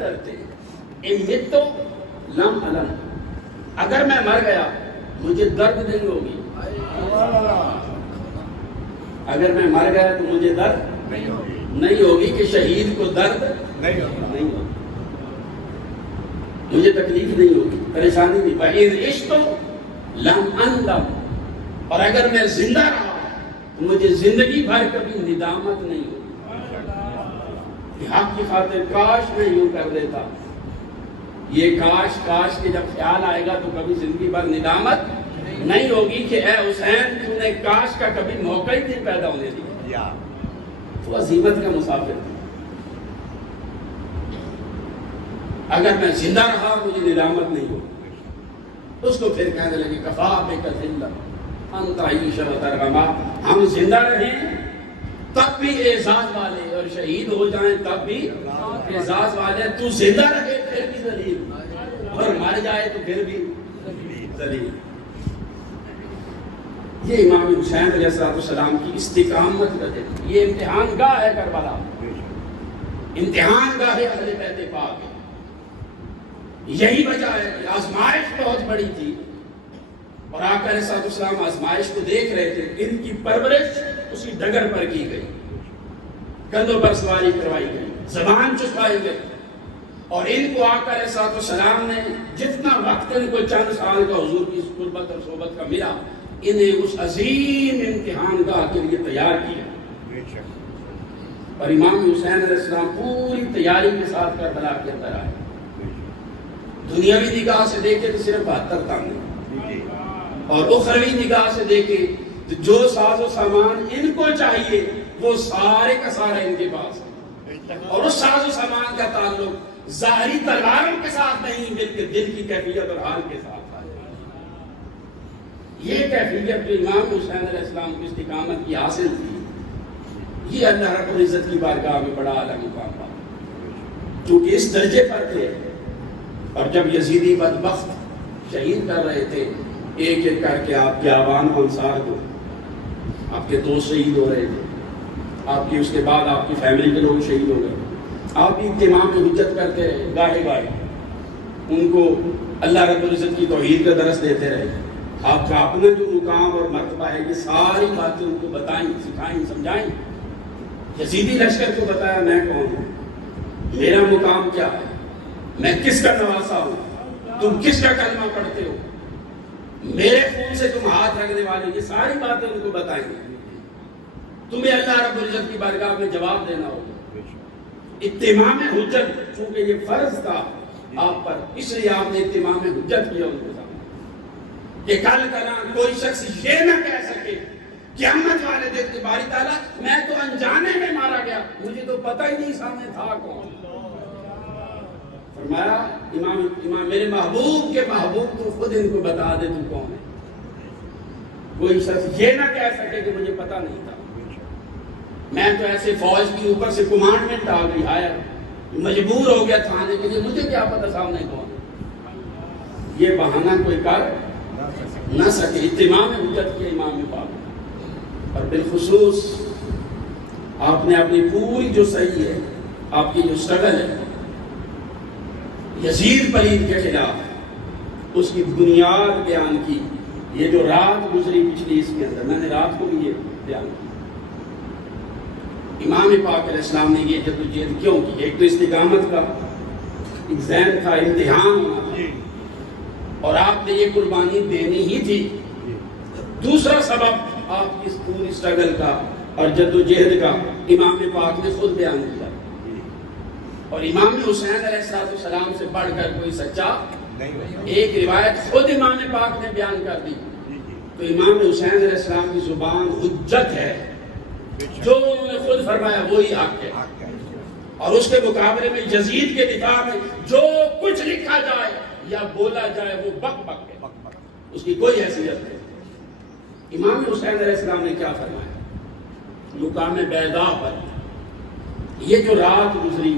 ڈرتے ہیں. ان مت لم الم, اگر میں مر گیا مجھے درد نہیں ہوگی. اگر میں مر گیا تو مجھے درد نہیں ہوگی کہ شہید کو درد نہیں ہوگی, مجھے تکلیف نہیں ہوگی, پریشانی نہیں. بَإِذْ عِشْتُ لَمْ أَنْدَمْ, اور اگر میں زندہ رہا تو مجھے زندگی بھر کبھی ندامت نہیں ہوگی. حق کی خاطر کاش میں یوں کر دیتا. یہ کاش کاش کے جب خیال آئے گا تو کبھی زندگی بھر ندامت نہیں ہوگی کہ اے حسین تو نے کاش کا کبھی موقع ہی نہیں پیدا ہونے دیا. تو عظیمت کا مسافر تھا. اگر میں زندہ رہا مجھے ندامت نہیں ہوگی. اس کو پھر کہنے لگے کفا بک ذلا ان تعیش وترغما. ہم زندہ رہیں تب بھی اعزاز والے اور شہید ہو جائیں تب بھی اعزاز والے. تو زندہ رہے پھر بھی ذلیل, اور مر جائے تو پھر بھی ذلیل. یہ امام حسین علیہ السلام کی استقامت کا دن. یہ امتحان گاہ ہے کربلا, امتحان گاہ ہے اہل بیت پاک. یہی وجہ ہے کہ آزمائش بہت بڑی تھی اور آقا علیہ السلام آزمائش کو دیکھ رہے تھے. ان کی پرورش اسی ڈگر پر کی گئی, کندھوں پر سواری کروائی گئی, زبان چسپائی گئی, اور ان کو آقا علیہ السلام نے جتنا وقت ان کو چند سال کا حضور کی قربت اور صحبت کا ملا, انہیں اس عظیم امتحان گاہ کے لیے تیار کیا. اور امام حسین علیہ السلام پوری تیاری کے ساتھ کربلا کے اندر آئے. دنیاوی نگاہ سے دیکھے تو صرف 72 تانے, اور اخروی نگاہ سے دیکھے تو جو ساز و سامان ان کو چاہیے وہ سارے کا سارا ان کے پاس ہے. اور اس ساز و سامان کا تعلق ظاہری تلواروں کے ساتھ نہیں بلکہ دل کی کیفیت اور حال کے ساتھ ہے. یہ کیفیت جو امام حسین علیہ السلام کی استقامت کی حاصل تھی, یہ اللہ رب العزت کی بارگاہ میں بڑا اعلیٰ مقام پا، چونکہ اس درجے پر تھے۔ اور جب یزیدی بدبخت شہید کر رہے تھے ایک ایک کر کے آپ کے آوان انصار کو، آپ کے دوست شہید ہو رہے تھے، آپ کی اس کے بعد آپ کی فیملی کے لوگ شہید ہو گئے، آپ بھی اتمام میں حجت کرتے رہے، گاہے گاہے ان کو اللہ رب العزت کی توحید کا درس دیتے رہے۔ آپ کا اپنا جو مقام اور مرتبہ ہے یہ ساری باتیں ان کو بتائیں، سکھائیں، سمجھائیں۔ یزیدی لشکر کو بتایا میں کون ہوں، میرا مقام کیا ہے، میں کس کا نواسا ہوں، تم کس کا کلمہ پڑھتے ہو، میرے خون سے تم ہاتھ رکھنے والے، یہ ساری باتیں ان کو بتائیں گے۔ تمہیں اللہ رب العزت کی بارگاہ میں جواب دینا ہوگا۔ اتمام حجت، چونکہ یہ فرض تھا آپ پر، اس لیے آپ نے اتمام حجت کیا ان کے سامنے کہ کل کلام کوئی شخص یہ نہ کہہ سکے قیامت والے دن کہ باری تعالیٰ میں تو انجانے میں مارا گیا، مجھے تو پتہ ہی نہیں سامنے تھا کون۔ فرمایا امام میرے محبوب کے محبوب تو خود ان کو بتا دے تو کون ہے۔ کوئی شخص یہ نہ کہہ سکے کہ مجھے پتہ نہیں تھا، میں تو ایسے فوج کی اوپر سے کمانڈمنٹ آ گئی، آیا مجبور ہو گیا تھا آنے کے لیے، مجھے کیا پتہ سامنے کون ہے۔ یہ بہانہ کوئی کر نہ سکے۔ اتمام حجت کے امام پاک، اور بالخصوص آپ نے اپنی پوری جو صحیح ہے، آپ کی جو سٹرگل ہے یزید پلید کے خلاف، اس کی بنیاد بیان کی۔ یہ جو رات گزری پچھلی اس کے اندر، میں نے رات کو بھی یہ بیان کی، امام پاک علیہ السلام نے یہ جدوجہد کیوں کی۔ ایک تو استقامت کا ایگزام تھا، امتحان ہونا تھا، اور آپ نے یہ قربانی دینی ہی تھی۔ دوسرا سبب آپ کی اس پوری اسٹرگل کا اور جدوجہد کا امام پاک نے خود بیان کیا، اور امام حسین علیہ السلام سے بڑھ کر کوئی سچا ایک روایت خود امام پاک نے بیان کر دی۔ تو امام حسین علیہ السلام کی زبان حجت ہے، جو انہوں نے خود فرمایا وہی حق ہے، اور اس کے مقابلے میں یزید کے دفاع میں جو کچھ لکھا جائے یا بولا جائے وہ بک بک ہے، اس کی کوئی حیثیت نہیں۔ امام حسین علیہ السلام نے کیا فرمایا مقام بیضاء پر؟ یہ جو رات گزری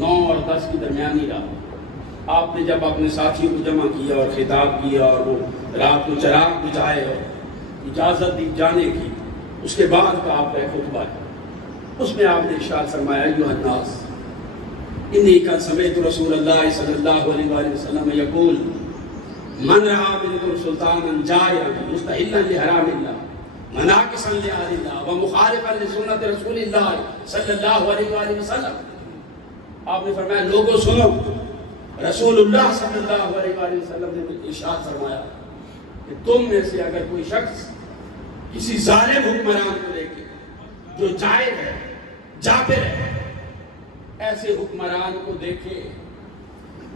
9 اور 10 کی درمیانی رات، آپ نے جب اپنے ساتھیوں کو جمع کیا اور خطاب کیا اور وہ رات کو چراغ بجھائے اور اجازت دی جانے کی، اس کے بعد کا آپ کا خطبہ ہے، اس میں آپ نے ارشاد فرمایا ایھا الناس انی قد سمعت رسول اللہ صلی اللہ علیہ وآلہ وسلم یقول من رأى منکم سلطانا جائعا مستحلا لحرام اللہ مناکسا لآل اللہ ومخالفا لسنت رسول اللہ صلی اللہ علیہ وآلہ وسلم۔ آپ نے فرمایا لوگوں سنو، رسول اللہ صلی اللہ علیہ وآلہ وسلم نے ارشاد فرمایا کہ تم میں سے اگر کوئی شخص کسی ظالم حکمران کو لے کے جو جائر ہے، جابر ہے، ایسے حکمران کو دیکھے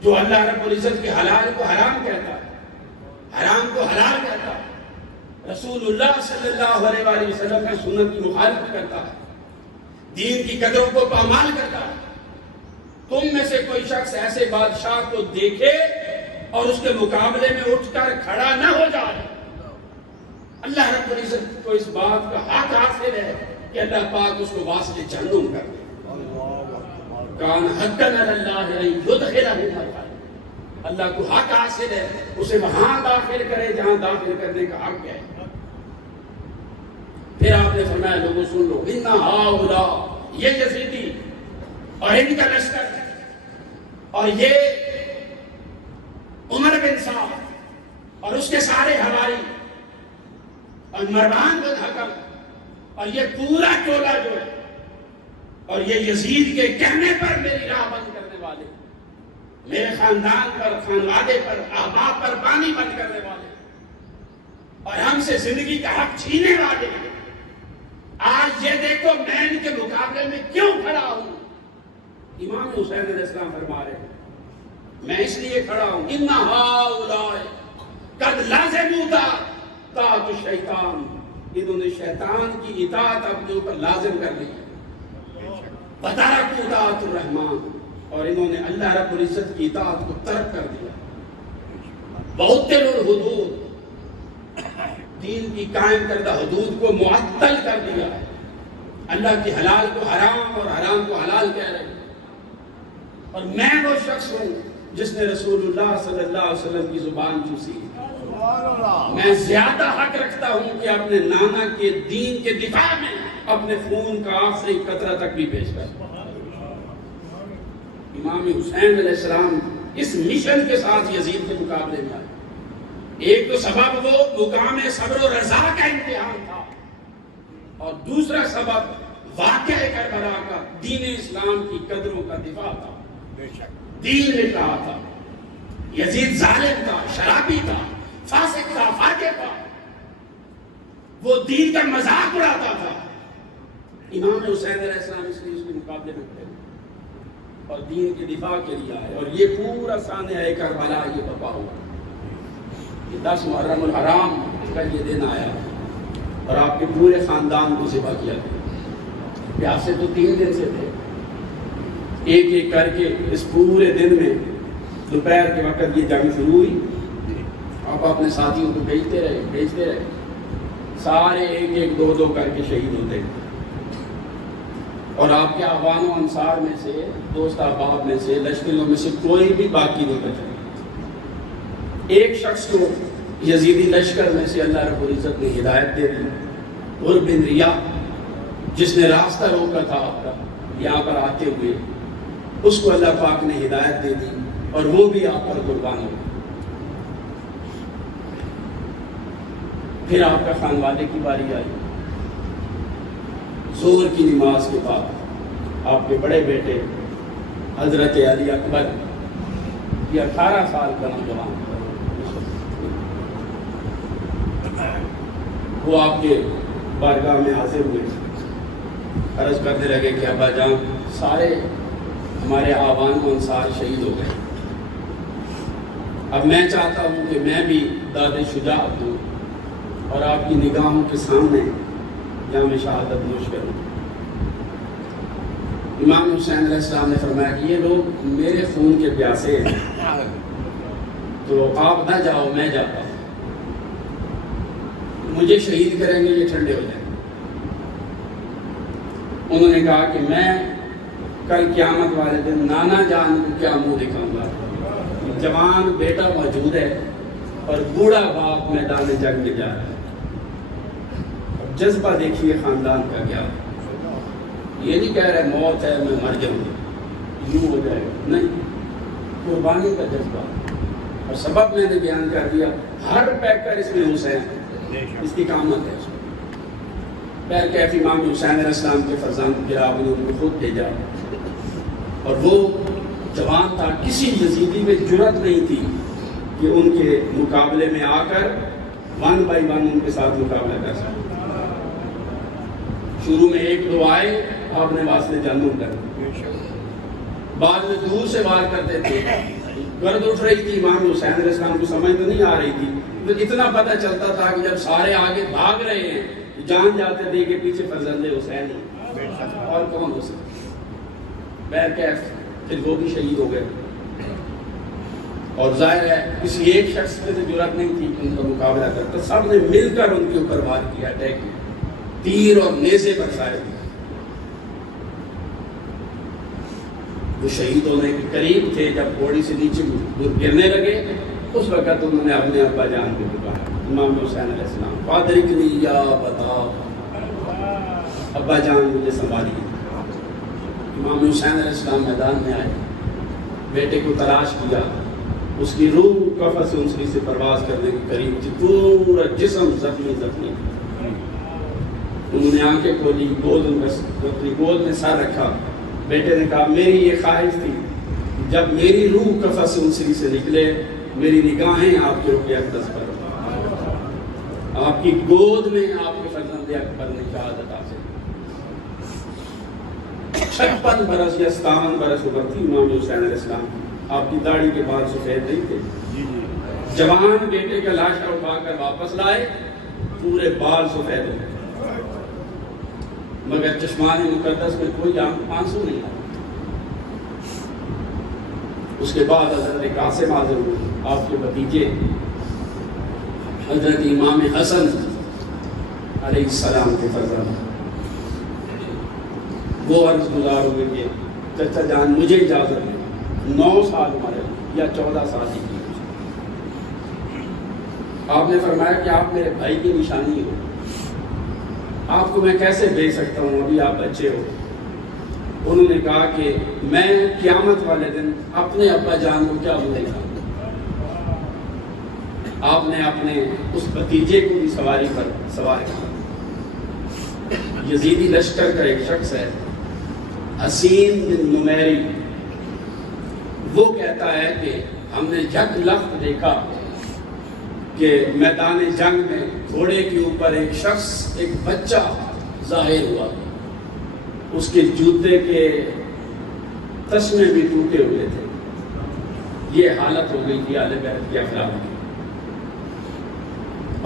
جو اللہ رب العزت کے حلال کو حرام کہتا ہے، حرام کو حلال کہتا ہے، رسول اللہ صلی اللہ علیہ وآلہ وسلم کی سنت کی مخالفت کرتا ہے، دین کی قدروں کو پامال کرتا ہے، تم میں سے کوئی شخص ایسے بادشاہ کو دیکھے اور اس کے مقابلے میں اٹھ کر کھڑا نہ ہو جائے، اللہ رب العزت کو اس بات کا حق حاصل ہے کہ اللہ پاک اس کو واسطے جہنم کر دے۔ کان حقا علی اللہ ان یدخلہ مدخلا، اللہ کو حق حاصل ہے اسے وہاں داخل کرے جہاں داخل کرنے کا حق ہے۔ پھر آپ نے فرمایا لوگوں سن لو، ان ہؤلاء، یہ یزیدی اور ان کا لشکر اور یہ عمر بن سعد اور اس کے سارے حواری اور مروان بن حکم اور یہ پورا ٹولہ جو ہے، اور یہ یزید کے کہنے پر میری راہ بند کرنے والے، میرے خاندان پر، خانوادے پر، احباب پر پانی بند کرنے والے اور ہم سے زندگی کا حق چھینے والے، آج یہ دیکھو میں ان کے مقابلے میں کیوں کھڑا ہوں۔ امام حسین علیہ السلام فرما رہے ہیں میں اس لیے کھڑا ہوں، ان ہؤلاء قد لازموا طاعت الشیطان، انہوں نے شیطان کی اطاعت اپنے اوپر لازم کر لی، وترکوا طاعت الرحمن، اور انہوں نے اللہ رب العزت کی اطاعت کو ترک کر دیا، وعطلوا الحدود، دین کی قائم کردہ حدود کو معطل کر دیا، اللہ کی حلال کو حرام اور حرام کو حلال کہہ رہے ہیں. اور میں وہ شخص ہوں جس نے رسول اللہ صلی اللہ علیہ وسلم کی زبان چوسی. میں زیادہ حق رکھتا ہوں کہ اپنے نانا کے دین کے دفاع میں اپنے خون کا آخری قطرہ تک بھی پیش کروں. امام حسین علیہ السلام اس مشن کے ساتھ یزید کے مقابلے میں آئے. ایک تو سبب وہ مقام صبر و رضا کا امتحان تھا، اور دوسرا سبب واقعہ کربلا کا دین اسلام کی قدروں کا دفاع تھا. دین نے کہا تھا یزید ظالم تھا، شرابی تھا، فاسق تھا، فاجر تھا، وہ دین کا مذاق اڑاتا تھا. امام حسین علیہ السلام اس لیے اس کے مقابلے میں کھڑے اور دین کے دفاع کے لیے آئے. اور یہ پورا سانحہ کربلا یہ بپا ہوا. 10 محرم الحرام کا یہ دن آیا اور آپ کے پورے خاندان کو ذبح کیا گیا. پیاسے تو 3 دن سے تھے. ایک ایک کر کے اس پورے دن میں دوپہر کے وقت یہ جنگ شروع ہوئی. آپ اپنے ساتھیوں کو بھیجتے رہے. سارے ایک ایک 2 کر کے شہید ہوتے. اور آپ کے اعوان و انصار میں سے، دوست احباب میں سے، لشکریوں میں سے کوئی بھی باقی نہیں بچا. ایک شخص کو یزیدی لشکر میں سے اللہ رب العزت نے ہدایت دے دی، عرب بن ریاح، جس نے راستہ روکا تھا آپ کا یہاں پر آتے ہوئے، اس کو اللہ پاک نے ہدایت دے دی اور وہ بھی آپ پر قربان ہو. پھر آپ کا خانوادے کی باری آئی. ظہر کی نماز کے بعد آپ کے بڑے بیٹے حضرت علی اکبر یہ 18 سال کا نوجوان، وہ آپ کے بارگاہ میں حاضر ہوئے. عرض کرنے لگے کہ ابا جان، سارے ہمارے آبان و انصار شہید ہو گئے. اب میں چاہتا ہوں کہ میں بھی داد شجاعت دوں اور آپ کی نگاہوں کے سامنے جام شہادت نوش کروں. امام حسین علیہ السلام نے فرمایا کہ یہ لوگ میرے خون کے پیاسے ہیں، تو آپ نہ جاؤ، میں جاتا ہوں. مجھے شہید کریں گے، یہ ٹھنڈے ہو جائیں. انہوں نے کہا کہ میں کل قیامت والے دن نانا جان کو کیا منہ دکھاؤں گا. جوان بیٹا موجود ہے اور بوڑھا باپ میدان جنگ میں جا رہا ہے. اب جذبہ دیکھیے خاندان کا کیا. یہ نہیں کہہ رہے موت ہے میں مر جاؤں گا، یوں ہو جائے گا، نہیں، قربانی کا جذبہ. اور سبب میں نے بیان کر دیا، ہر پیکر اس میں حسین، اس کی کامت ہے. پیر کیف امام حسین علیہ السلام کے فرزند گراو نے ان کو خود بھیجا، اور وہ جوان تھا. کسی یزیدی میں جرأت نہیں تھی کہ ان کے مقابلے میں آ کر 1 بائی 1 ان کے ساتھ مقابلہ کر سکے. شروع میں 1-2 آئے، آپ نے واسطے جانوں کر بعد میں دور سے وار کرتے تھے. گرد اٹھ رہی تھی، امام حسین علیہ السلام کو سمجھ تو نہیں آ رہی تھی. تو اتنا پتہ چلتا تھا کہ جب سارے آگے بھاگ رہے ہیں، جان جاتے تھے کہ پیچھے فرزند حسین ہی، اور کون ہو سکتا. بہرکیف پھر وہ بھی شہید ہو گئے. اور ظاہر ہے کسی ایک شخص میں سے جرأت نہیں تھی کہ ان کا مقابلہ کرتا. سب نے مل کر ان کے اوپر وار کیا، اٹیک کیا، تیر اور نیزے برسائے. وہ شہید ہونے کے قریب تھے. جب گھوڑی سے نیچے گرنے لگے، اس وقت انہوں نے اپنے ابا جان کو پکارا، امام حسین علیہ السلام، فادرکنی یا بتا، ابا جان مجھے سنبھالیے. امام حسین علیہ السلام میدان میں آئے، بیٹے کو تلاش کیا. اس کی روح قفس انسری سے پرواز کرنے کے قریب تھی، پورا جسم زخمی. انہوں نے آنکھیں کھولی، گود میں سر رکھا. بیٹے نے کہا میری یہ خواہش تھی جب میری روح قفس انسری سے نکلے میری نگاہیں آپ کے رخ اقدس پر، آپ کی گود میں آپ کے فرزند اکبر نے شہادت حاصل. 56 برس یا 57 برس عمر تھی امام حسین علیہ السلام. آپ کی داڑھی کے بال سفید نہیں تھے. جوان بیٹے کا لاشا اٹھا کر واپس لائے، پورے بال سفید ہو گئے، مگر چشمان مقدس میں کوئی آنسو نہیں آیا. اس کے بعد حضرت قاسم حاضر ہوئے، آپ کے بھتیجے حضرت امام حسن علیہ السلام کے فرزند. وہ عرض گزار ہوئے کہ چچا جان مجھے اجازت دیں. 9 سال عمر یا 14 سال کی. آپ نے فرمایا کہ آپ میرے بھائی کی نشانی ہو, آپ کو میں کیسے بھیج سکتا ہوں, ابھی آپ بچے ہو. انہوں نے کہا کہ میں قیامت والے دن اپنے ابا جان کو کیا بولے گا. آپ نے اپنے اس بھتیجے کو بھی سواری پر سوار کیا. یزیدی لشکر کا ایک شخص ہے حسین بن نمیری, وہ کہتا ہے کہ ہم نے جھک لخت دیکھا کہ میدان جنگ میں گھوڑے کے اوپر ایک شخص, ایک بچہ ظاہر ہوا. اس کے جوتے کے تسمے بھی ٹوٹے ہوئے تھے. یہ حالت ہو گئی تھی اہل بیت کے افراد کی.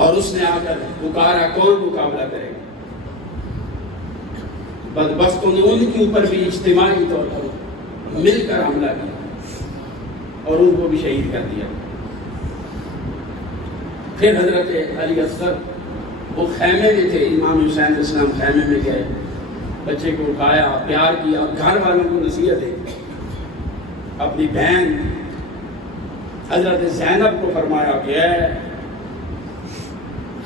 اور اس نے آ کر پکارا کون مقابلہ کرے گا. بدبختوں نے ان کے اوپر بھی اجتماعی طور پر مل کر حملہ کیا اور ان کو بھی شہید کر دیا. پھر حضرت علی اصغر وہ خیمے میں تھے, امام حسین علیہ السلام خیمے میں گئے, بچے کو اٹھایا, پیار کیا, گھر والوں کو نصیحت دی. اپنی بہن حضرت زینب کو فرمایا کہ اے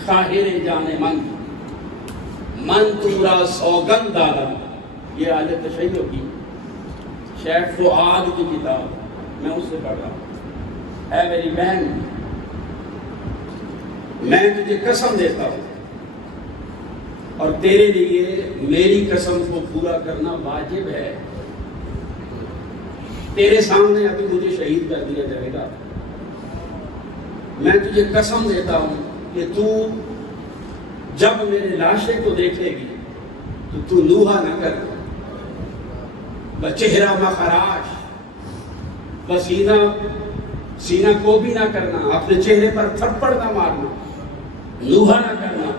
خاہر جان من تورا سوگند دادا. یہ اہل تشیع کی شیخ فؤاد کی کتاب, میں اس سے پڑھ رہا ہوں. اے میری بہن, میں تجھے قسم دیتا ہوں اور تیرے لیے میری قسم کو پورا کرنا واجب ہے. تیرے سامنے ابھی مجھے شہید کر دیا جائے گا. میں تجھے قسم دیتا ہوں کہ تو جب میرے لاشے کو دیکھے گی تو لوہا نہ کر, بچہرہ مخراش, سینہ کو بھی نہ کرنا, اپنے چہرے پر تھپڑ نہ مارنا, لوہا نہ کرنا,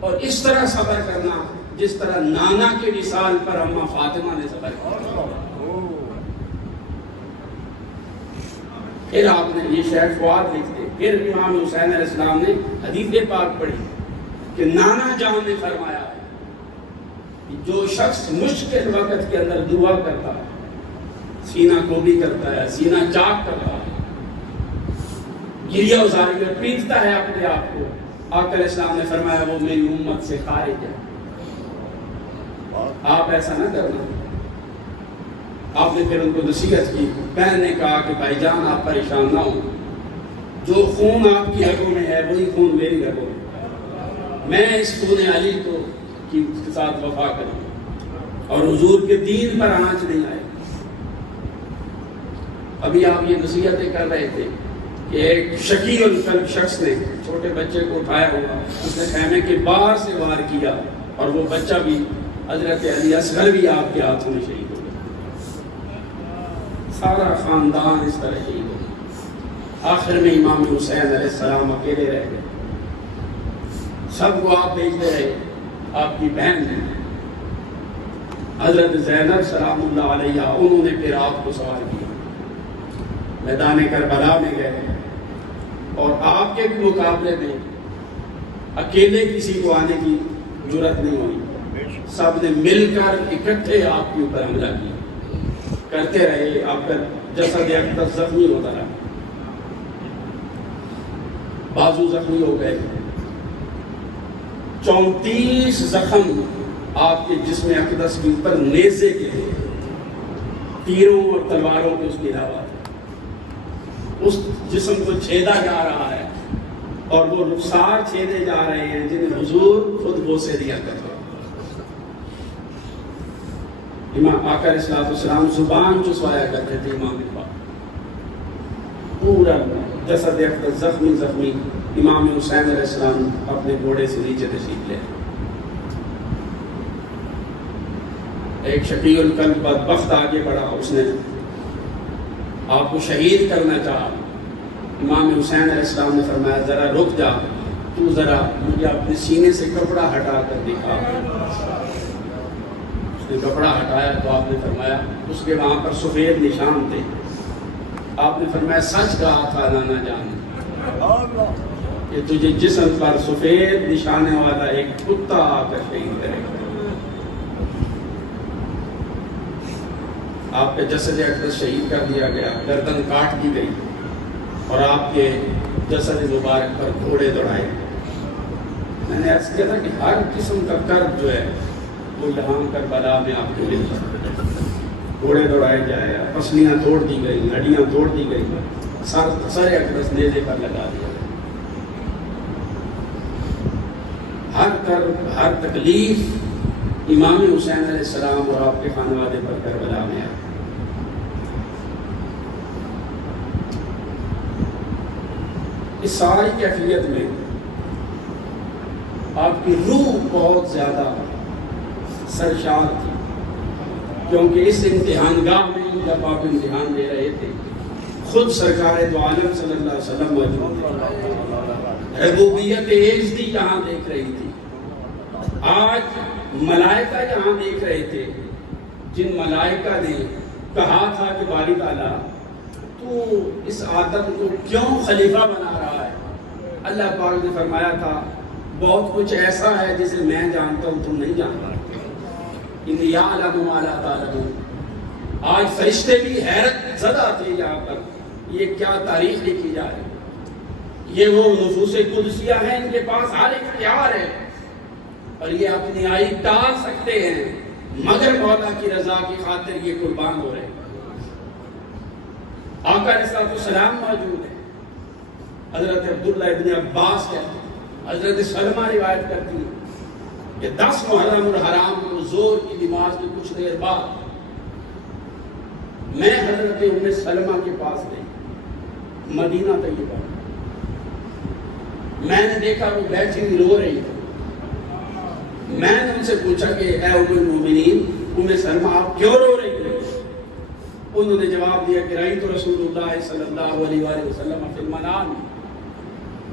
اور اس طرح صبر کرنا جس طرح نانا کے وصال پر اماں فاطمہ نے صبر کیا. پھر آپ نے یہ شیخ فؤاد لکھتے. پھر امام حسین علیہ السلام نے حدیث پاک پڑھی کہ نانا جان نے فرمایا کہ جو شخص مشکل وقت کے اندر دعا کرتا ہے, سینہ کو بھی کرتا ہے, سینہ چاک کرتا ہے, گریہ ازاری اور پیٹتا ہے اپنے آپ کو, آقا علیہ السلام نے فرمایا وہ میری امت سے خارج ہے. آپ ایسا نہ کرنا. آپ نے پھر ان کو نصیحت کی. بہن نے کہا کہ بھائی جان آپ پریشان نہ ہوں, جو خون آپ کی رگوں میں ہے وہی خون میری رگوں میں. میں اس خون علی کو کے ساتھ وفا کروں اور حضور کے دین پر آنچ نہیں آئے. ابھی آپ یہ نصیحتیں کر رہے تھے کہ ایک شقی القلب شخص نے چھوٹے بچے کو اٹھایا ہوگا, اس نے خیمے کے باہر سے وار کیا اور وہ بچہ بھی حضرت علی اصغر بھی آپ کے ہاتھوں میں شہید ہو گیا. سارا خاندان اس طرح شہید ہو گیا. آخر میں امام حسین علیہ السلام اکیلے رہ گئے. سب کو آپ بھیجتے رہے. آپ کی بہن نے حضرت زینب سلام اللہ علیہ, انہوں نے پھر آپ کو سوار کیا, میدان کربلا میں گئے اور آپ کے بھی مقابلے میں اکیلے کسی کو آنے کی جرات نہیں ہوئی. سب نے مل کر اکٹھے آپ کے اوپر حملہ کیا, کرتے رہے. آپ کا جسد اقدس زخمی ہوتا رہا, بازو زخمی ہو گئے. 34 زخم آپ کے جسم اقدس کے اوپر نیزے کے تیروں اور تلواروں کے اس کے علاوہ اس جسم کو چھیدا جا رہا ہے اور وہ رخسار چھیدے جا رہے ہیں جنہیں حضور خود بوسے دیا کرتے. امام آقا علیہ السلام زبان چسوایا کرتے تھے. امام پورا جسد اقدس زخمی زخمی. امام حسین علیہ السلام اپنے گھوڑے سے نیچے تشریف لے. ایک شقی القلب بدبخت آگے بڑھا, اس نے آپ کو شہید کرنا چاہا. امام حسین علیہ السلام نے فرمایا ذرا رک جا, تو ذرا مجھے اپنے سینے سے کپڑا ہٹا کر دکھا. اس نے کپڑا ہٹایا تو آپ نے فرمایا, اس کے وہاں پر سفید نشان تھے. آپ نے فرمایا سچ کہا تھا نانا جان کہ تجھے جسم پر سفید نشانے والا ایک کتا آ کر شہید کرے گا. آپ پہ جسد اقدس شہید کر دیا گیا، گردن کاٹ دی گئی اور آپ کے جسد مبارک پر گھوڑے دوڑائے گئے۔ میں نے عرض کیا تھا کہ ہر قسم کا کرب جو ہے وہ یہاں کربلا میں آپ کو ملتا ہے۔ گھوڑے دوڑائے جائے، پسلیاں توڑ دی گئی، ہڈیاں توڑ دی گئی، سر اقدس نیزے پر لگا دیا۔ ہر کرب، ہر تکلیف امام حسین علیہ السلام اور آپ کے خانوادے پر کربلا میں آئی۔ اس ساری کیفیت میں آپ کی روح بہت زیادہ سرشار تھی، کیونکہ اس امتحان گاہ میں جب آپ امتحان دے رہے تھے خود سرکار دو عالم صلی اللہ علیہ وسلم موجود تھے، ربوبیت ایزدی یہاں دیکھ رہی تھی، آج ملائکہ یہاں دیکھ رہے تھے جن ملائکہ نے کہا تھا کہ باری تعالیٰ تو اس آدم کو کیوں خلیفہ بنا رہا ہے؟ اللہ پاک نے فرمایا تھا بہت کچھ ایسا ہے جسے میں جانتا ہوں تم نہیں جانتا۔ انی یعلم ما لا تعلمون۔ آج فرشتے بھی حیرت زدہ تھے یہاں پر، یہ کیا تاریخ لکھی جا رہی، یہ وہ نفوس قدسیہ ہیں، ان کے پاس ہر اختیار ہے اور یہ اپنی آئی ٹال سکتے ہیں، مگر مولا کی رضا کی خاطر یہ قربان ہو رہے ہیں۔ آقا علیہ السلام موجود ہے، حضرت عبداللہ ابن عباس کہتے ہیں، حضرت سلمہ روایت کرتی ہے کہ 10 محرم الحرام زور کی نماز کے کچھ دیر بعد میں حضرت ام سلمہ کے پاس گئی مدینہ طیبہ، میں نے دیکھا وہ بیٹھی ہوئی رو رہی تھی۔ میں نے ان سے پوچھا کہ اے ام المومنین ام سلمہ آپ کیوں رو رہی ہیں؟ انہوں نے جواب دیا کہ رأیت رسول اللہ صلی اللہ علیہ وآلہ وسلم فی المنام،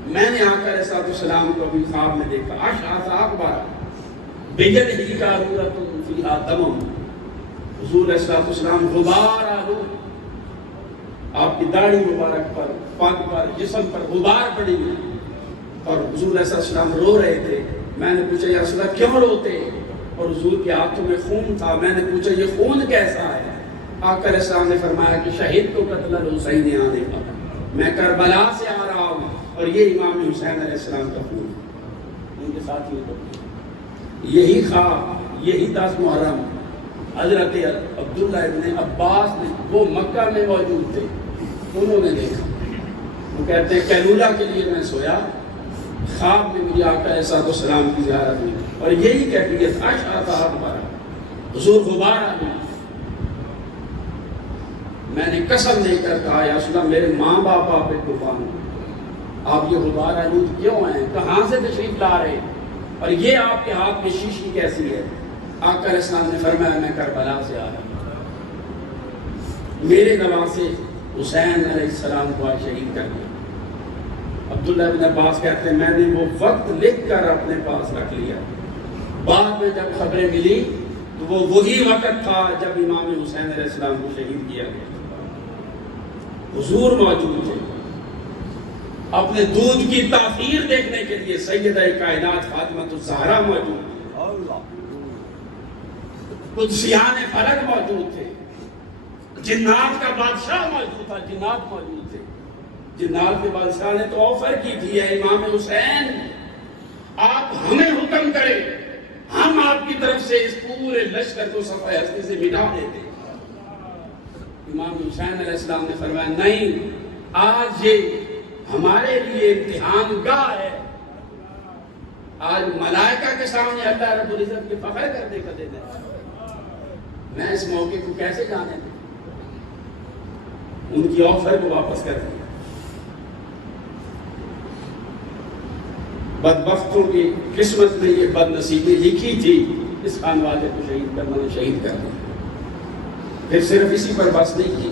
میں نے آقا علیہ السلام کو ابھی خواب میں دیکھا، اشعث اکبر بیدہ قارورۃ فیہا دم، حضور علیہ السلام غبار آلود، آپ کی داڑھی مبارک پر، پگ پر، جسم پر غبار پڑی ہوئی اور حضور علیہ السلام رو رہے تھے۔ میں نے پوچھا یا رسول اللہ کیوں روتے؟ اور حضور کے ہاتھوں میں خون تھا۔ میں نے پوچھا یہ خون کیسا ہے؟ آقا علیہ السلام نے فرمایا کہ شہید کو قتل الحسین آنے کا، میں کربلا سے آ رہا ہوں اور یہ امام حسین علیہ السلام کا خون، ان کے ساتھ یہی خواب، یہی 10 محرم حضرت عبداللہ ابن عباس نے، وہ مکہ میں موجود تھے، انہوں نے دیکھا۔ وہ کہتے ہیں قیلولہ کے لیے میں سویا، خواب میں مجھے آقا علیہ السلام کی زیارت ہوئی اور یہی کیفیت اشعث اکبر، حضور غبار آلود۔ میں نے قسم دے کر کہا یا رسول اللہ میرے ماں باپ آپ پہ قربان ہوں، آپ یہ غبار آلود کیوں ہیں؟ کہاں سے تشریف لا رہے ہیں؟ اور یہ آپ کے ہاتھ میں شیشی کیسی ہے؟ آقا علیہ السلام نے فرمایا میں کربلا سے آ رہا ہوں، میرے گواہ سے حسین علیہ السلام کو آج شہید کر دیا۔ عبداللہ ابن عباس کہتے ہیں میں نے وہ وقت لکھ کر اپنے پاس رکھ لیا، بعد میں جب خبریں ملی تو وہ وہی وقت تھا جب امام حسین علیہ السلام کو شہید کیا گیا۔ حضور موجود تھے، اپنے دودھ کی تاثیر دیکھنے کے لیے سیدہ کائنات فاطمہ الزہرا موجود، قدسیان فلک موجود تھے، جنات کا بادشاہ موجود تھا، جنات موجود تھے۔ جنات کے بادشاہ نے تو آفر کی تھی اے امام حسین آپ ہمیں حکم کریں، ہم آپ کی طرف سے اس پورے لشکر کو صفحہ ہستی سے مٹا دیتے۔ امام حسین علیہ السلام نے فرمایا نہیں، آج یہ ہمارے لیے امتحان گاہ ہے، آج ملائکہ کے سامنے اللہ رب العزت کے فخر کرنے کا دن ہے، میں اس موقع کو کیسے جانے دوں؟ ان کی آفر کو واپس کر دیا۔ بدبختوں کی قسمت میں یہ بد نصیبی لکھی تھی، اس خانوادے کو شہید کرنا، شہید کر دیا۔ پھر صرف اسی پر بس نہیں کی،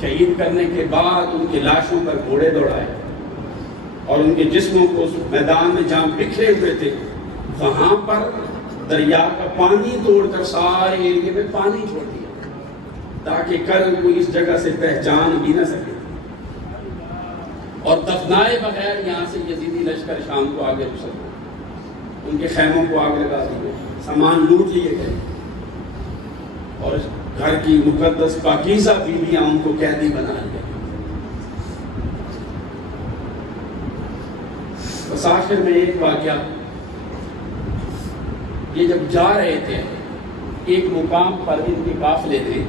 شہید کرنے کے بعد ان کی لاشوں پر گھوڑے دوڑائے اور ان کے جسموں کو میدان میں جہاں بکھرے ہوئے تھے وہاں پر دریا کا پانی توڑ کر سارے ایریے میں پانی چھوڑ دیا تاکہ کل کوئی اس جگہ سے پہچان بھی نہ سکے، اور دفنائے بغیر یہاں سے یزیدی لشکر شام کو آگے گزر گئے، ان کے خیموں کو آگ لگا دی گئی، سامان لوٹ لیے گئے اور گھر کی مقدس پاکیزہ بیویاں ان کو قیدی بنا لیا. بس آخر میں ایک واقعہ، یہ جب جا رہے تھے ایک مقام پر ان کے قافلے نے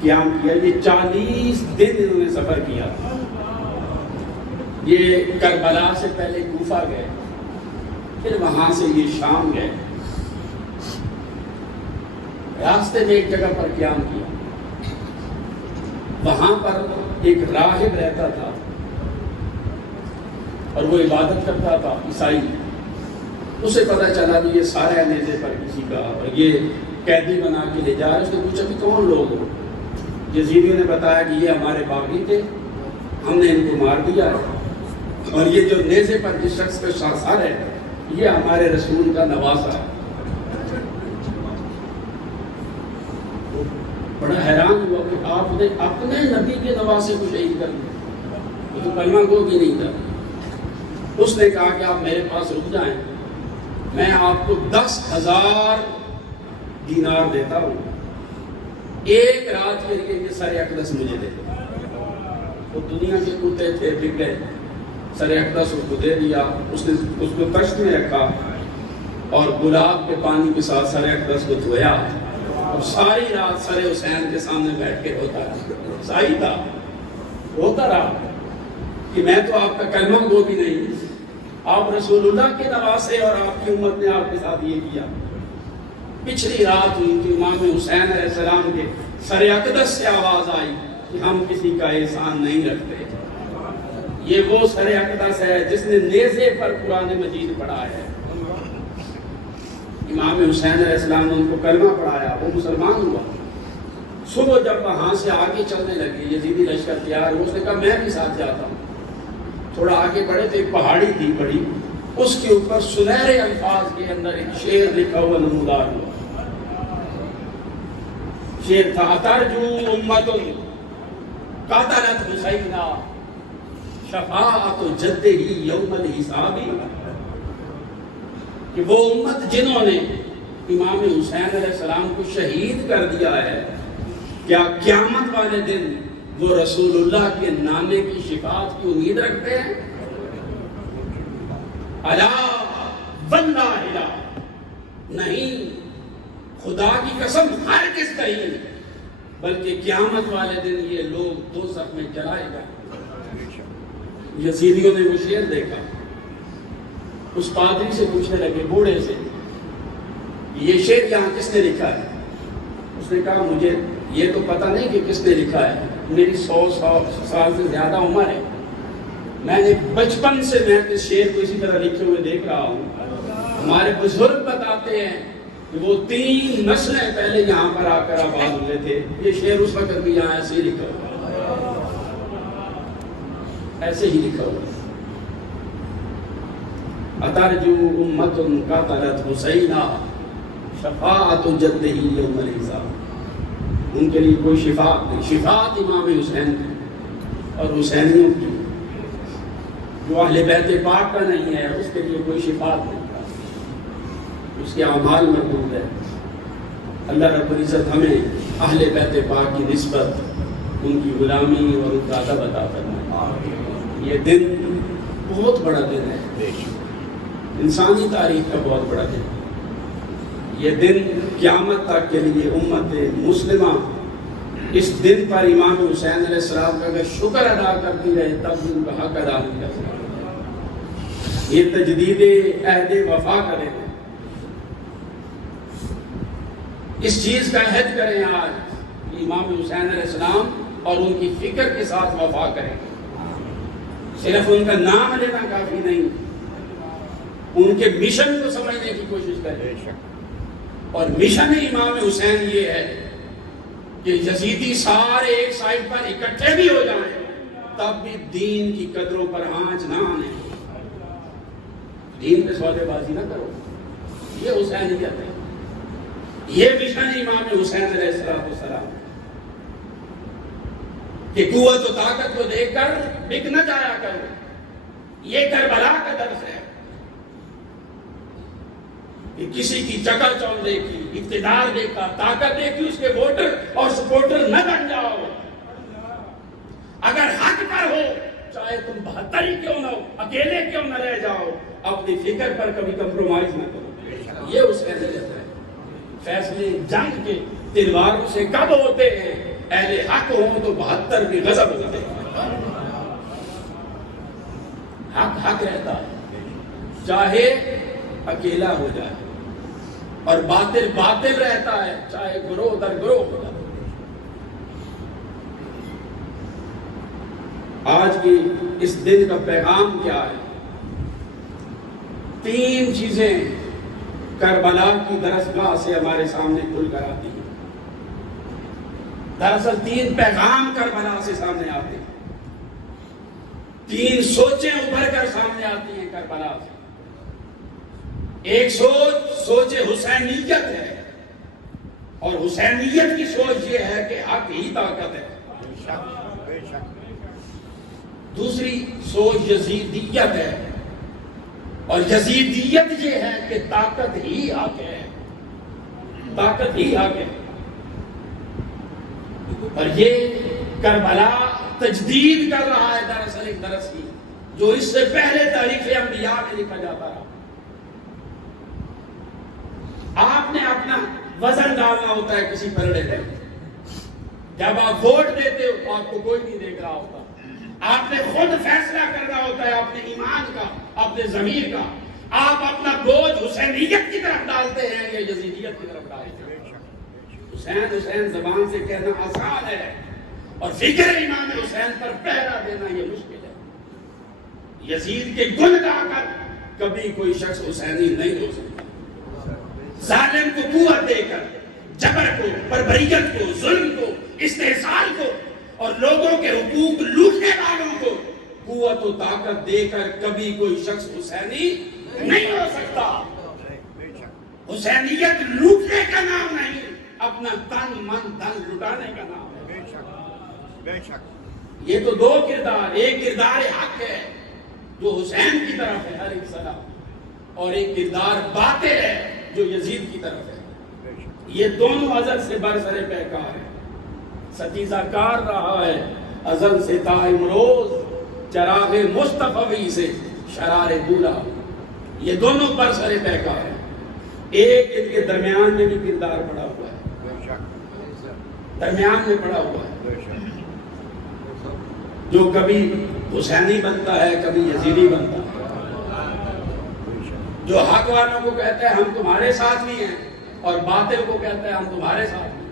قیام کیا. یہ 40 دن انہوں نے سفر کیا. یہ کربلا سے پہلے کوفہ گئے، پھر وہاں سے یہ شام گئے. راستے میں ایک جگہ پر قیام کیا. وہاں پر ایک راہب رہتا تھا اور وہ عبادت کرتا تھا، عیسائی. اسے پتہ چلا کہ یہ سارے نیزے پر کسی کا، اور یہ قیدی بنا کے لے جا رہے. اس نے پوچھا کہ کون لوگ ہو؟ یزیدیوں نے بتایا کہ یہ ہمارے باغی تھے، ہم نے ان کو مار دیا ہے، اور یہ جو نیزے پر جس شخص کا سر ہے یہ ہمارے رسول کا نواسا ہے. بڑا حیران ہوا کہ آپ نے اپنے نبی کے نواسے کو شہید کر دیا، وہ تو کلمہ گو بھی نہیں تھا. اس نے کہا کہ آپ میرے پاس رک جائیں، میں آپ کو 10,000 دینار دیتا ہوں، ایک رات کے لیے یہ سر اقدس مجھے دے دو. وہ دنیا کے کتے تھے، بک گئے. سر اقدس اس کو دے دیا. اس نے اس کو کشت میں رکھا اور گلاب کے پانی کے ساتھ سر اقدس کو دھویا، اور ساری رات سر حسین کے سامنے بیٹھ کے روتا رہا. عیسائی تھا، روتا رہا کہ میں تو آپ کا کلمہ گو بھی نہیں، آپ رسول اللہ کے نواسے، اور آپ کی امت نے آپ کے ساتھ یہ کیا. پچھلی رات ہوئی کہ امام حسین علیہ السلام کے سر اقدس سے آواز آئی کہ ہم کسی کا احسان نہیں رکھتے. یہ وہ سر اقدس ہے جس نے نیزے پر قرآن مجید پڑھا ہے. امام حسین علیہ السلام نے ان کو کلمہ پڑھایا، وہ مسلمان ہوا. صبح جب وہاں سے آگے چلنے لگے، یزیدی لشکر تیار ہو، اس نے کہا میں بھی ساتھ جاتا ہوں. تھوڑا آگے بڑھے تو ایک پہاڑی تھی بڑی، اس کے اوپر سنہرے الفاظ کے اندر ایک شعر لکھا ہوا نمودار ہوا. شعر تھا: اترجو امت قتلت حسینا شفاعت جدہ یوم الحساب. کہ وہ امت جنہوں نے امام حسین علیہ السلام کو شہید کر دیا ہے، کیا قیامت والے دن وہ رسول اللہ کے نامے کی شفاعت کی امید رکھتے ہیں؟ الا واللہ نہیں، خدا کی قسم ہرگز کہیں، بلکہ قیامت والے دن یہ لوگ دوزخ میں جلائے گئے. یزیدیوں نے وہ شعر دیکھا. اس پادری سے پوچھنے لگے، بوڑھے سے، یہ شعر یہاں کس نے لکھا ہے؟ اس نے کہا مجھے یہ تو پتہ نہیں کہ کس نے لکھا ہے، میری 100 سال سے زیادہ عمر ہے، میں نے بچپن سے میں اس شعر کو اسی طرح لکھے ہوئے دیکھ رہا ہوں. ہمارے بزرگ بتاتے ہیں کہ وہ 3 نسلیں پہلے یہاں پر آ کر آباد ہوئے تھے. یہ شعر اس وقت بھی یہاں ایسے ہی لکھا ہوا، ایسے ہی لکھا ہوا. اترجو امت قتلت حسینا شفاعت جدہ یوم الحساب. ان کے لیے کوئی شفاعت نہیں. شفاعت امام حسین کی اور حسینیوں کی. جو اہل بیت پاک کا نہیں ہے اس کے لیے کوئی شفاعت نہیں. اس کے اعمال مربوط ہے. اللہ رب العزت ہمیں اہل بیت پاک کی نسبت، ان کی غلامی اور ان کا ادب عطا فرمائے. یہ دن بہت بڑا دن ہے، انسانی تاریخ کا بہت بڑا دن. یہ دن قیامت تک کے لیے امت مسلمہ اس دن پر امام حسین علیہ السلام کا اگر شکر ادا کرتی رہے تب ان کا حق ادا نہیں کر سکتا. یہ تجدید عہد وفا کریں، اس چیز کا عہد کریں آج کہ امام حسین علیہ السلام اور ان کی فکر کے ساتھ وفا کریں. صرف ان کا نام لینا کافی نہیں، ان کے مشن کو سمجھنے کی کوشش کریں. اور مشن امام حسین یہ ہے کہ یزیدی سارے ایک سائڈ پر اکٹھے بھی ہو جائیں تب بھی دین کی قدروں پر آنچ نہ آنے. دین پہ سودے بازی نہ کرو. یہ حسینیت ہے، یہ مشن امام حسین علیہ السلام کہ قوت و طاقت کو دیکھ کر بک نہ جایا کرو. یہ کربلا کا درس ہے. کہ کسی کی چکر چوند دیکھی، اقتدار دیکھا، طاقت دیکھی، اس کے ووٹر اور سپورٹر نہ بن جاؤ۔ اگر حق پر ہو، چاہے تم 72 ہی کیوں نہ ہو، اکیلے کیوں نہ رہ جاؤ، اپنی فکر پر کبھی کمپرومائز نہ کرو۔ یہ اس اہلیت ہے۔ فیصلے جنگ کے تلواروں سے کب ہوتے ہیں؟ اہل حق ہوں تو 72 بھی غضب ہوتے ہیں۔ حق حق رہتا ہے، چاہے اکیلا ہو جائے، اور باطل باطل رہتا ہے، چاہے گروہ در گروہ ہو جائے۔ آج کی اس دن کا پیغام کیا ہے؟ 3 چیزیں کربلا کی درسگاہ سے ہمارے سامنے کھل کر آتی ہیں۔ دراصل 3 پیغام کربلا سے سامنے آتے ہیں، 3 سوچیں ابھر کر سامنے آتی ہیں کربلا سے۔ ایک سوچ حسینیت ہے، اور حسینیت کی سوچ یہ ہے کہ حق ہی طاقت ہے۔ دوسری سوچ یزیدیت ہے، اور یزیدیت یہ ہے کہ طاقت ہی حق ہے، طاقت ہی حق ہے۔ اور یہ کربلا تجدید کر رہا ہے دراصل ایک درس کی، جو اس سے پہلے تاریخ انبیاء میں لکھا جاتا رہا۔ آپ نے اپنا وزن ڈالنا ہوتا ہے کسی پلڑے میں، جب آپ ووٹ دیتے ہو تو آپ کو کوئی نہیں دیکھ رہا ہوتا۔ آپ نے خود فیصلہ کرنا ہوتا ہے اپنے ایمان کا، اپنے ضمیر کا۔ آپ اپنا بوجھ حسینیت کی طرف ڈالتے ہیں یا یزیدیت کی طرف ڈالتے ہیں؟ حسین حسین زبان سے کہنا آسان ہے، اور فکر امام حسین پر پہرا دینا یہ مشکل ہے۔ یزید کے گن گا کر کبھی کوئی شخص حسینی نہیں ہو سکتا۔ ظالم کو قوت دے کر، جبر کو، بربریت کو، ظلم کو، استحصال کو، اور لوگوں کے حقوق لوٹنے والوں کو قوت و طاقت دے کر کبھی کوئی شخص حسینی نہیں ہو سکتا۔ حسینیت لوٹنے کا نام نہیں، اپنا تن من دھن لٹانے کا نام ہے۔ یہ تو 2 کردار، ایک کردار حق ہے جو حسین کی طرف ہے ہر ایک سلام، اور ایک کردار باطل ہے جو یزید کی طرف ہے۔ یہ دونوں ازل سے برسر پیکار ہے، ستیزہ کار رہا ہے ازل سے تا امروز، چراغ مصطفی سے شرار دولا۔ یہ دونوں برسر پیکار ہے، ایک ان کے درمیان میں بھی کردار پڑا ہوا ہے، درمیان میں پڑا ہوا ہے، جو کبھی حسینی بنتا ہے، کبھی یزیدی بنتا ہے، جو حق والوں کو کہتا ہے ہم تمہارے ساتھ بھی ہیں، اور باطل کو کہتا ہے ہم تمہارے ساتھ ہیں،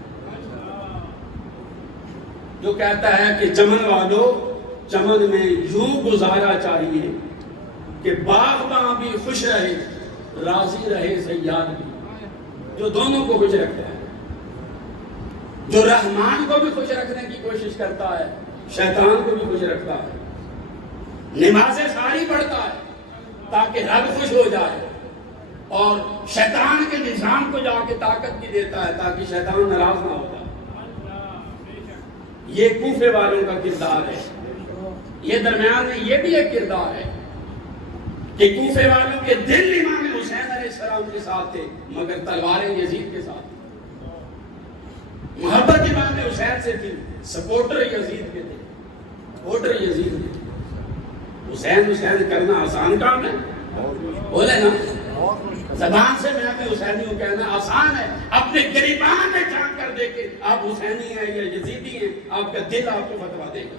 جو کہتا ہے کہ چمن والوں چمن میں یوں گزارا چاہیے کہ باغباں بھی خوش رہے، راضی رہے صیاد بھی، جو دونوں کو خوش رکھتا ہے، جو رحمان کو بھی خوش رکھنے کی کوشش کرتا ہے، شیطان کو بھی خوش رکھتا ہے، نمازیں ساری پڑھتا ہے تاکہ رب خوش ہو جائے، اور شیطان کے نظام کو جا کے طاقت بھی دیتا ہے تاکہ شیطان ناراض نہ ہوتا۔ یہ کوفے والوں کا کردار ہے۔ یہ درمیان میں یہ بھی ایک کردار ہے کہ کوفے والوں کے دل امام حسین علیہ السلام کے ساتھ تھے، مگر تلواریں یزید کے ساتھ تھیں۔ محبت امام حسین سے تھی، سپورٹر یزید کے تھے، ووٹر یزید کے تھے۔ حسین حسین کرنا آسان کام ہے؟ بولے نا، زبان سے میں اپنے حسینی ہوں کہنا آسان ہے، اپنے گریبان میں جھانک کر دیکھیں آپ حسینی ہیں یا یزیدی ہیں، آپ کا دل آپ کو فتویٰ دے گا۔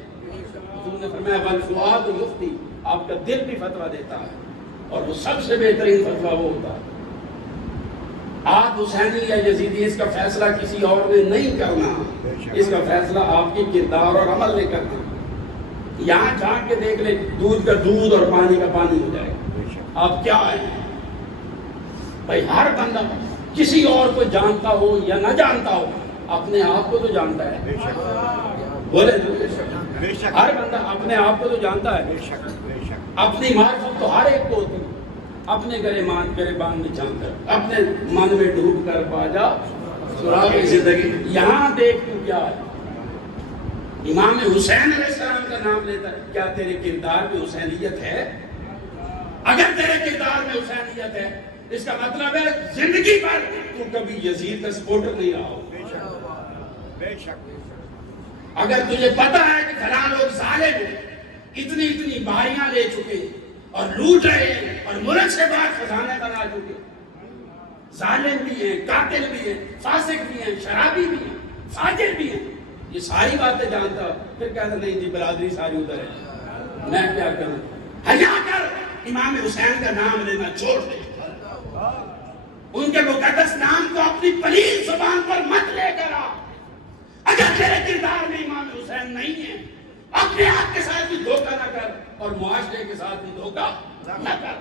حضور نے فرمایا والفؤاد یفتی، آپ کا دل بھی فتویٰ دیتا ہے، اور وہ سب سے بہترین فتویٰ وہ ہوتا ہے۔ آپ حسینی یا یزیدی، اس کا فیصلہ کسی اور نے نہیں کرنا، اس کا فیصلہ آپ کی کردار اور عمل نے کرنا۔ یہاں جھانک کے دیکھ لیں، دودھ کا دودھ اور پانی کا پانی ہو جائے گا۔ آپ کیا ہیں بھائی؟ ہر بندہ کسی اور کو جانتا ہو یا نہ جانتا ہو، اپنے آپ کو تو جانتا ہے۔ بولے ہر بندہ اپنے آپ کو تو جانتا ہے، اپنی معرفت تو ہر ایک کو ہوتی ہے۔ اپنے گریبان میں جان کر، اپنے من میں ڈوب کر باجا سراغ زندگی۔ یہاں دیکھ تو کیا ہے؟ امام حسین علیہ السلام کا نام لیتا ہے، کیا تیرے کردار میں حسینیت ہے؟ اگر تیرے کردار میں حسینیت ہے اس کا مطلب ہے زندگی بھر تو کبھی یزید کا سپورٹر نہیں رہا ہو. بے شک. اگر تجھے پتا ہے کہ فلاں لوگ ظالم ہیں، اتنی بھائیاں لے چکے اور لوٹ رہے ہیں اور ملک سے باہر خزانے بنا چکے، ظالم بھی ہیں، قاتل بھی ہیں، فاسق بھی ہیں، شرابی بھی ہیں، فاجر بھی ہیں، یہ ساری باتیں جانتا، پھر کہتا نہیں جی برادری ساری ادھر ہے، میں کیا کروں؟ حیا کر، امام حسین کا نام لینا چھوڑ دے، ان کے مقدس نام کو اپنی پلیل زبان پر مت لے کر آ. اگر تیرے کردار میں امام حسین نہیں ہے، اپنے آپ کے ساتھ بھی دھوکہ نہ کر اور معاشرے کے ساتھ بھی دھوکہ نہ کر.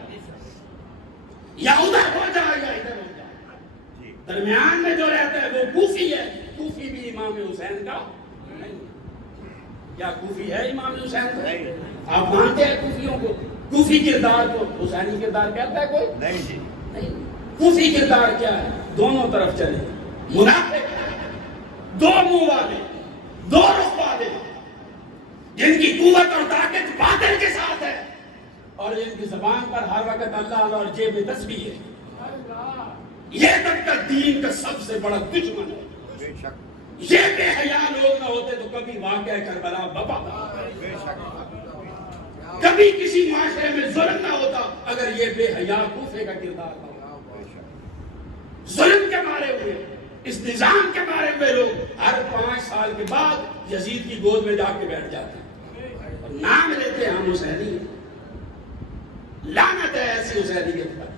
یا ادھر ہو جا یا ادھر ہو جا، درمیان میں جو رہتا ہے وہ کوفی ہے. کوفی بھی امام حسین کا نہیں. کیا کوفی ہے امام حسین کا؟ آپ مانتے ہیں کوفیوں کو؟ کوفی کردار کو حسینی کردار کہتا ہے کوئی؟ نہیں جی. نہیں. کوفی کردار کیا ہے؟ دونوں طرف چلے، منافق، دو منہ والے، دو رخ والے، جن کی قوت اور طاقت باطل کے ساتھ ہے اور جن کی زبان پر ہر وقت اللہ اللہ اور جیب میں تسبیح ہے. یہ طبقہ دین کا سب سے بڑا دشمن ہے. بے شک. یہ بے حیا لوگ نہ ہوتے تو کبھی واقعہ کربلا بپا، بے شک. کبھی کسی معاشرے میں ظلم نہ ہوتا اگر یہ بے حیا کوفے کا کردار تھا. ظلم کے مارے ہوئے، اس نظام کے مارے ہوئے لوگ ہر 5 سال کے بعد یزید کی گود میں جا کے بیٹھ جاتے ہیں اور نام لیتے ہیں ہم حسینی ہیں. لعنت ہے ایسی حسینیت پر.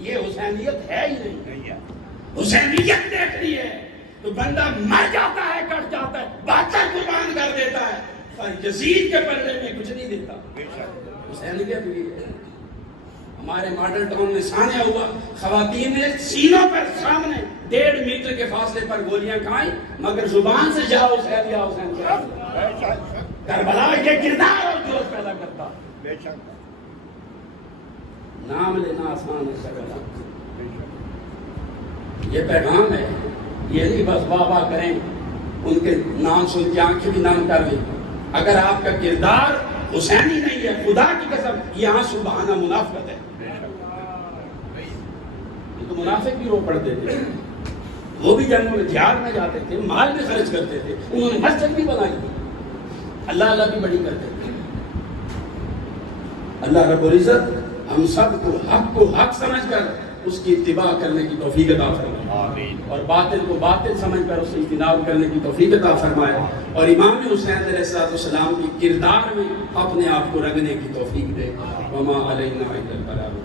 یہ حسینیت ہے ہی نہیں. حسینیت دیکھنی ہے تو بندہ مر جاتا ہے، کٹ جاتا ہے، بادشاہ قربان کر دیتا ہے، پر یزید کے پلڑے میں کچھ نہیں دیتا. حسینیت بھی ہے. ہمارے ماڈل ٹاؤن میں سانحہ ہوا، خواتین نے سینوں پر سامنے 1.5 میٹر کے فاصلے پر گولیاں کھائیں مگر زبان سے جاؤ حسین یا حسین سے. کربلا یہ کردار اور جوش پیدا کرتا. بے شک. نام لینا آسان ہے سگلا. یہ پیغام ہے، یہ نہیں بس بابا کریں ان کے نام سن کے آنکھیں بھی نام کر لیں. اگر آپ کا کردار حسینی نہیں ہے، خدا کی قسم یہاں سبحانہ منافقت ہے. یہ تو منافق بھی رو پڑتے تھے، وہ بھی جنگوں میں جہاد میں جاتے تھے، مال بھی خرچ کرتے تھے، انہوں نے مسجد بھی بنائی تھی، اللہ اللہ بھی بڑی کرتے تھے. اللہ رب العزت ہم سب کو حق سمجھ کر اس کی اتباع کرنے کی توفیق عطا فرمائے اور باطل کو باطل سمجھ کر اس سے اجتناب کرنے کی توفیق عطا فرمائے اور امام حسین علیہ السلام کی کردار میں اپنے آپ کو رنگنے کی توفیق دے. وما علینا الا البلاغ.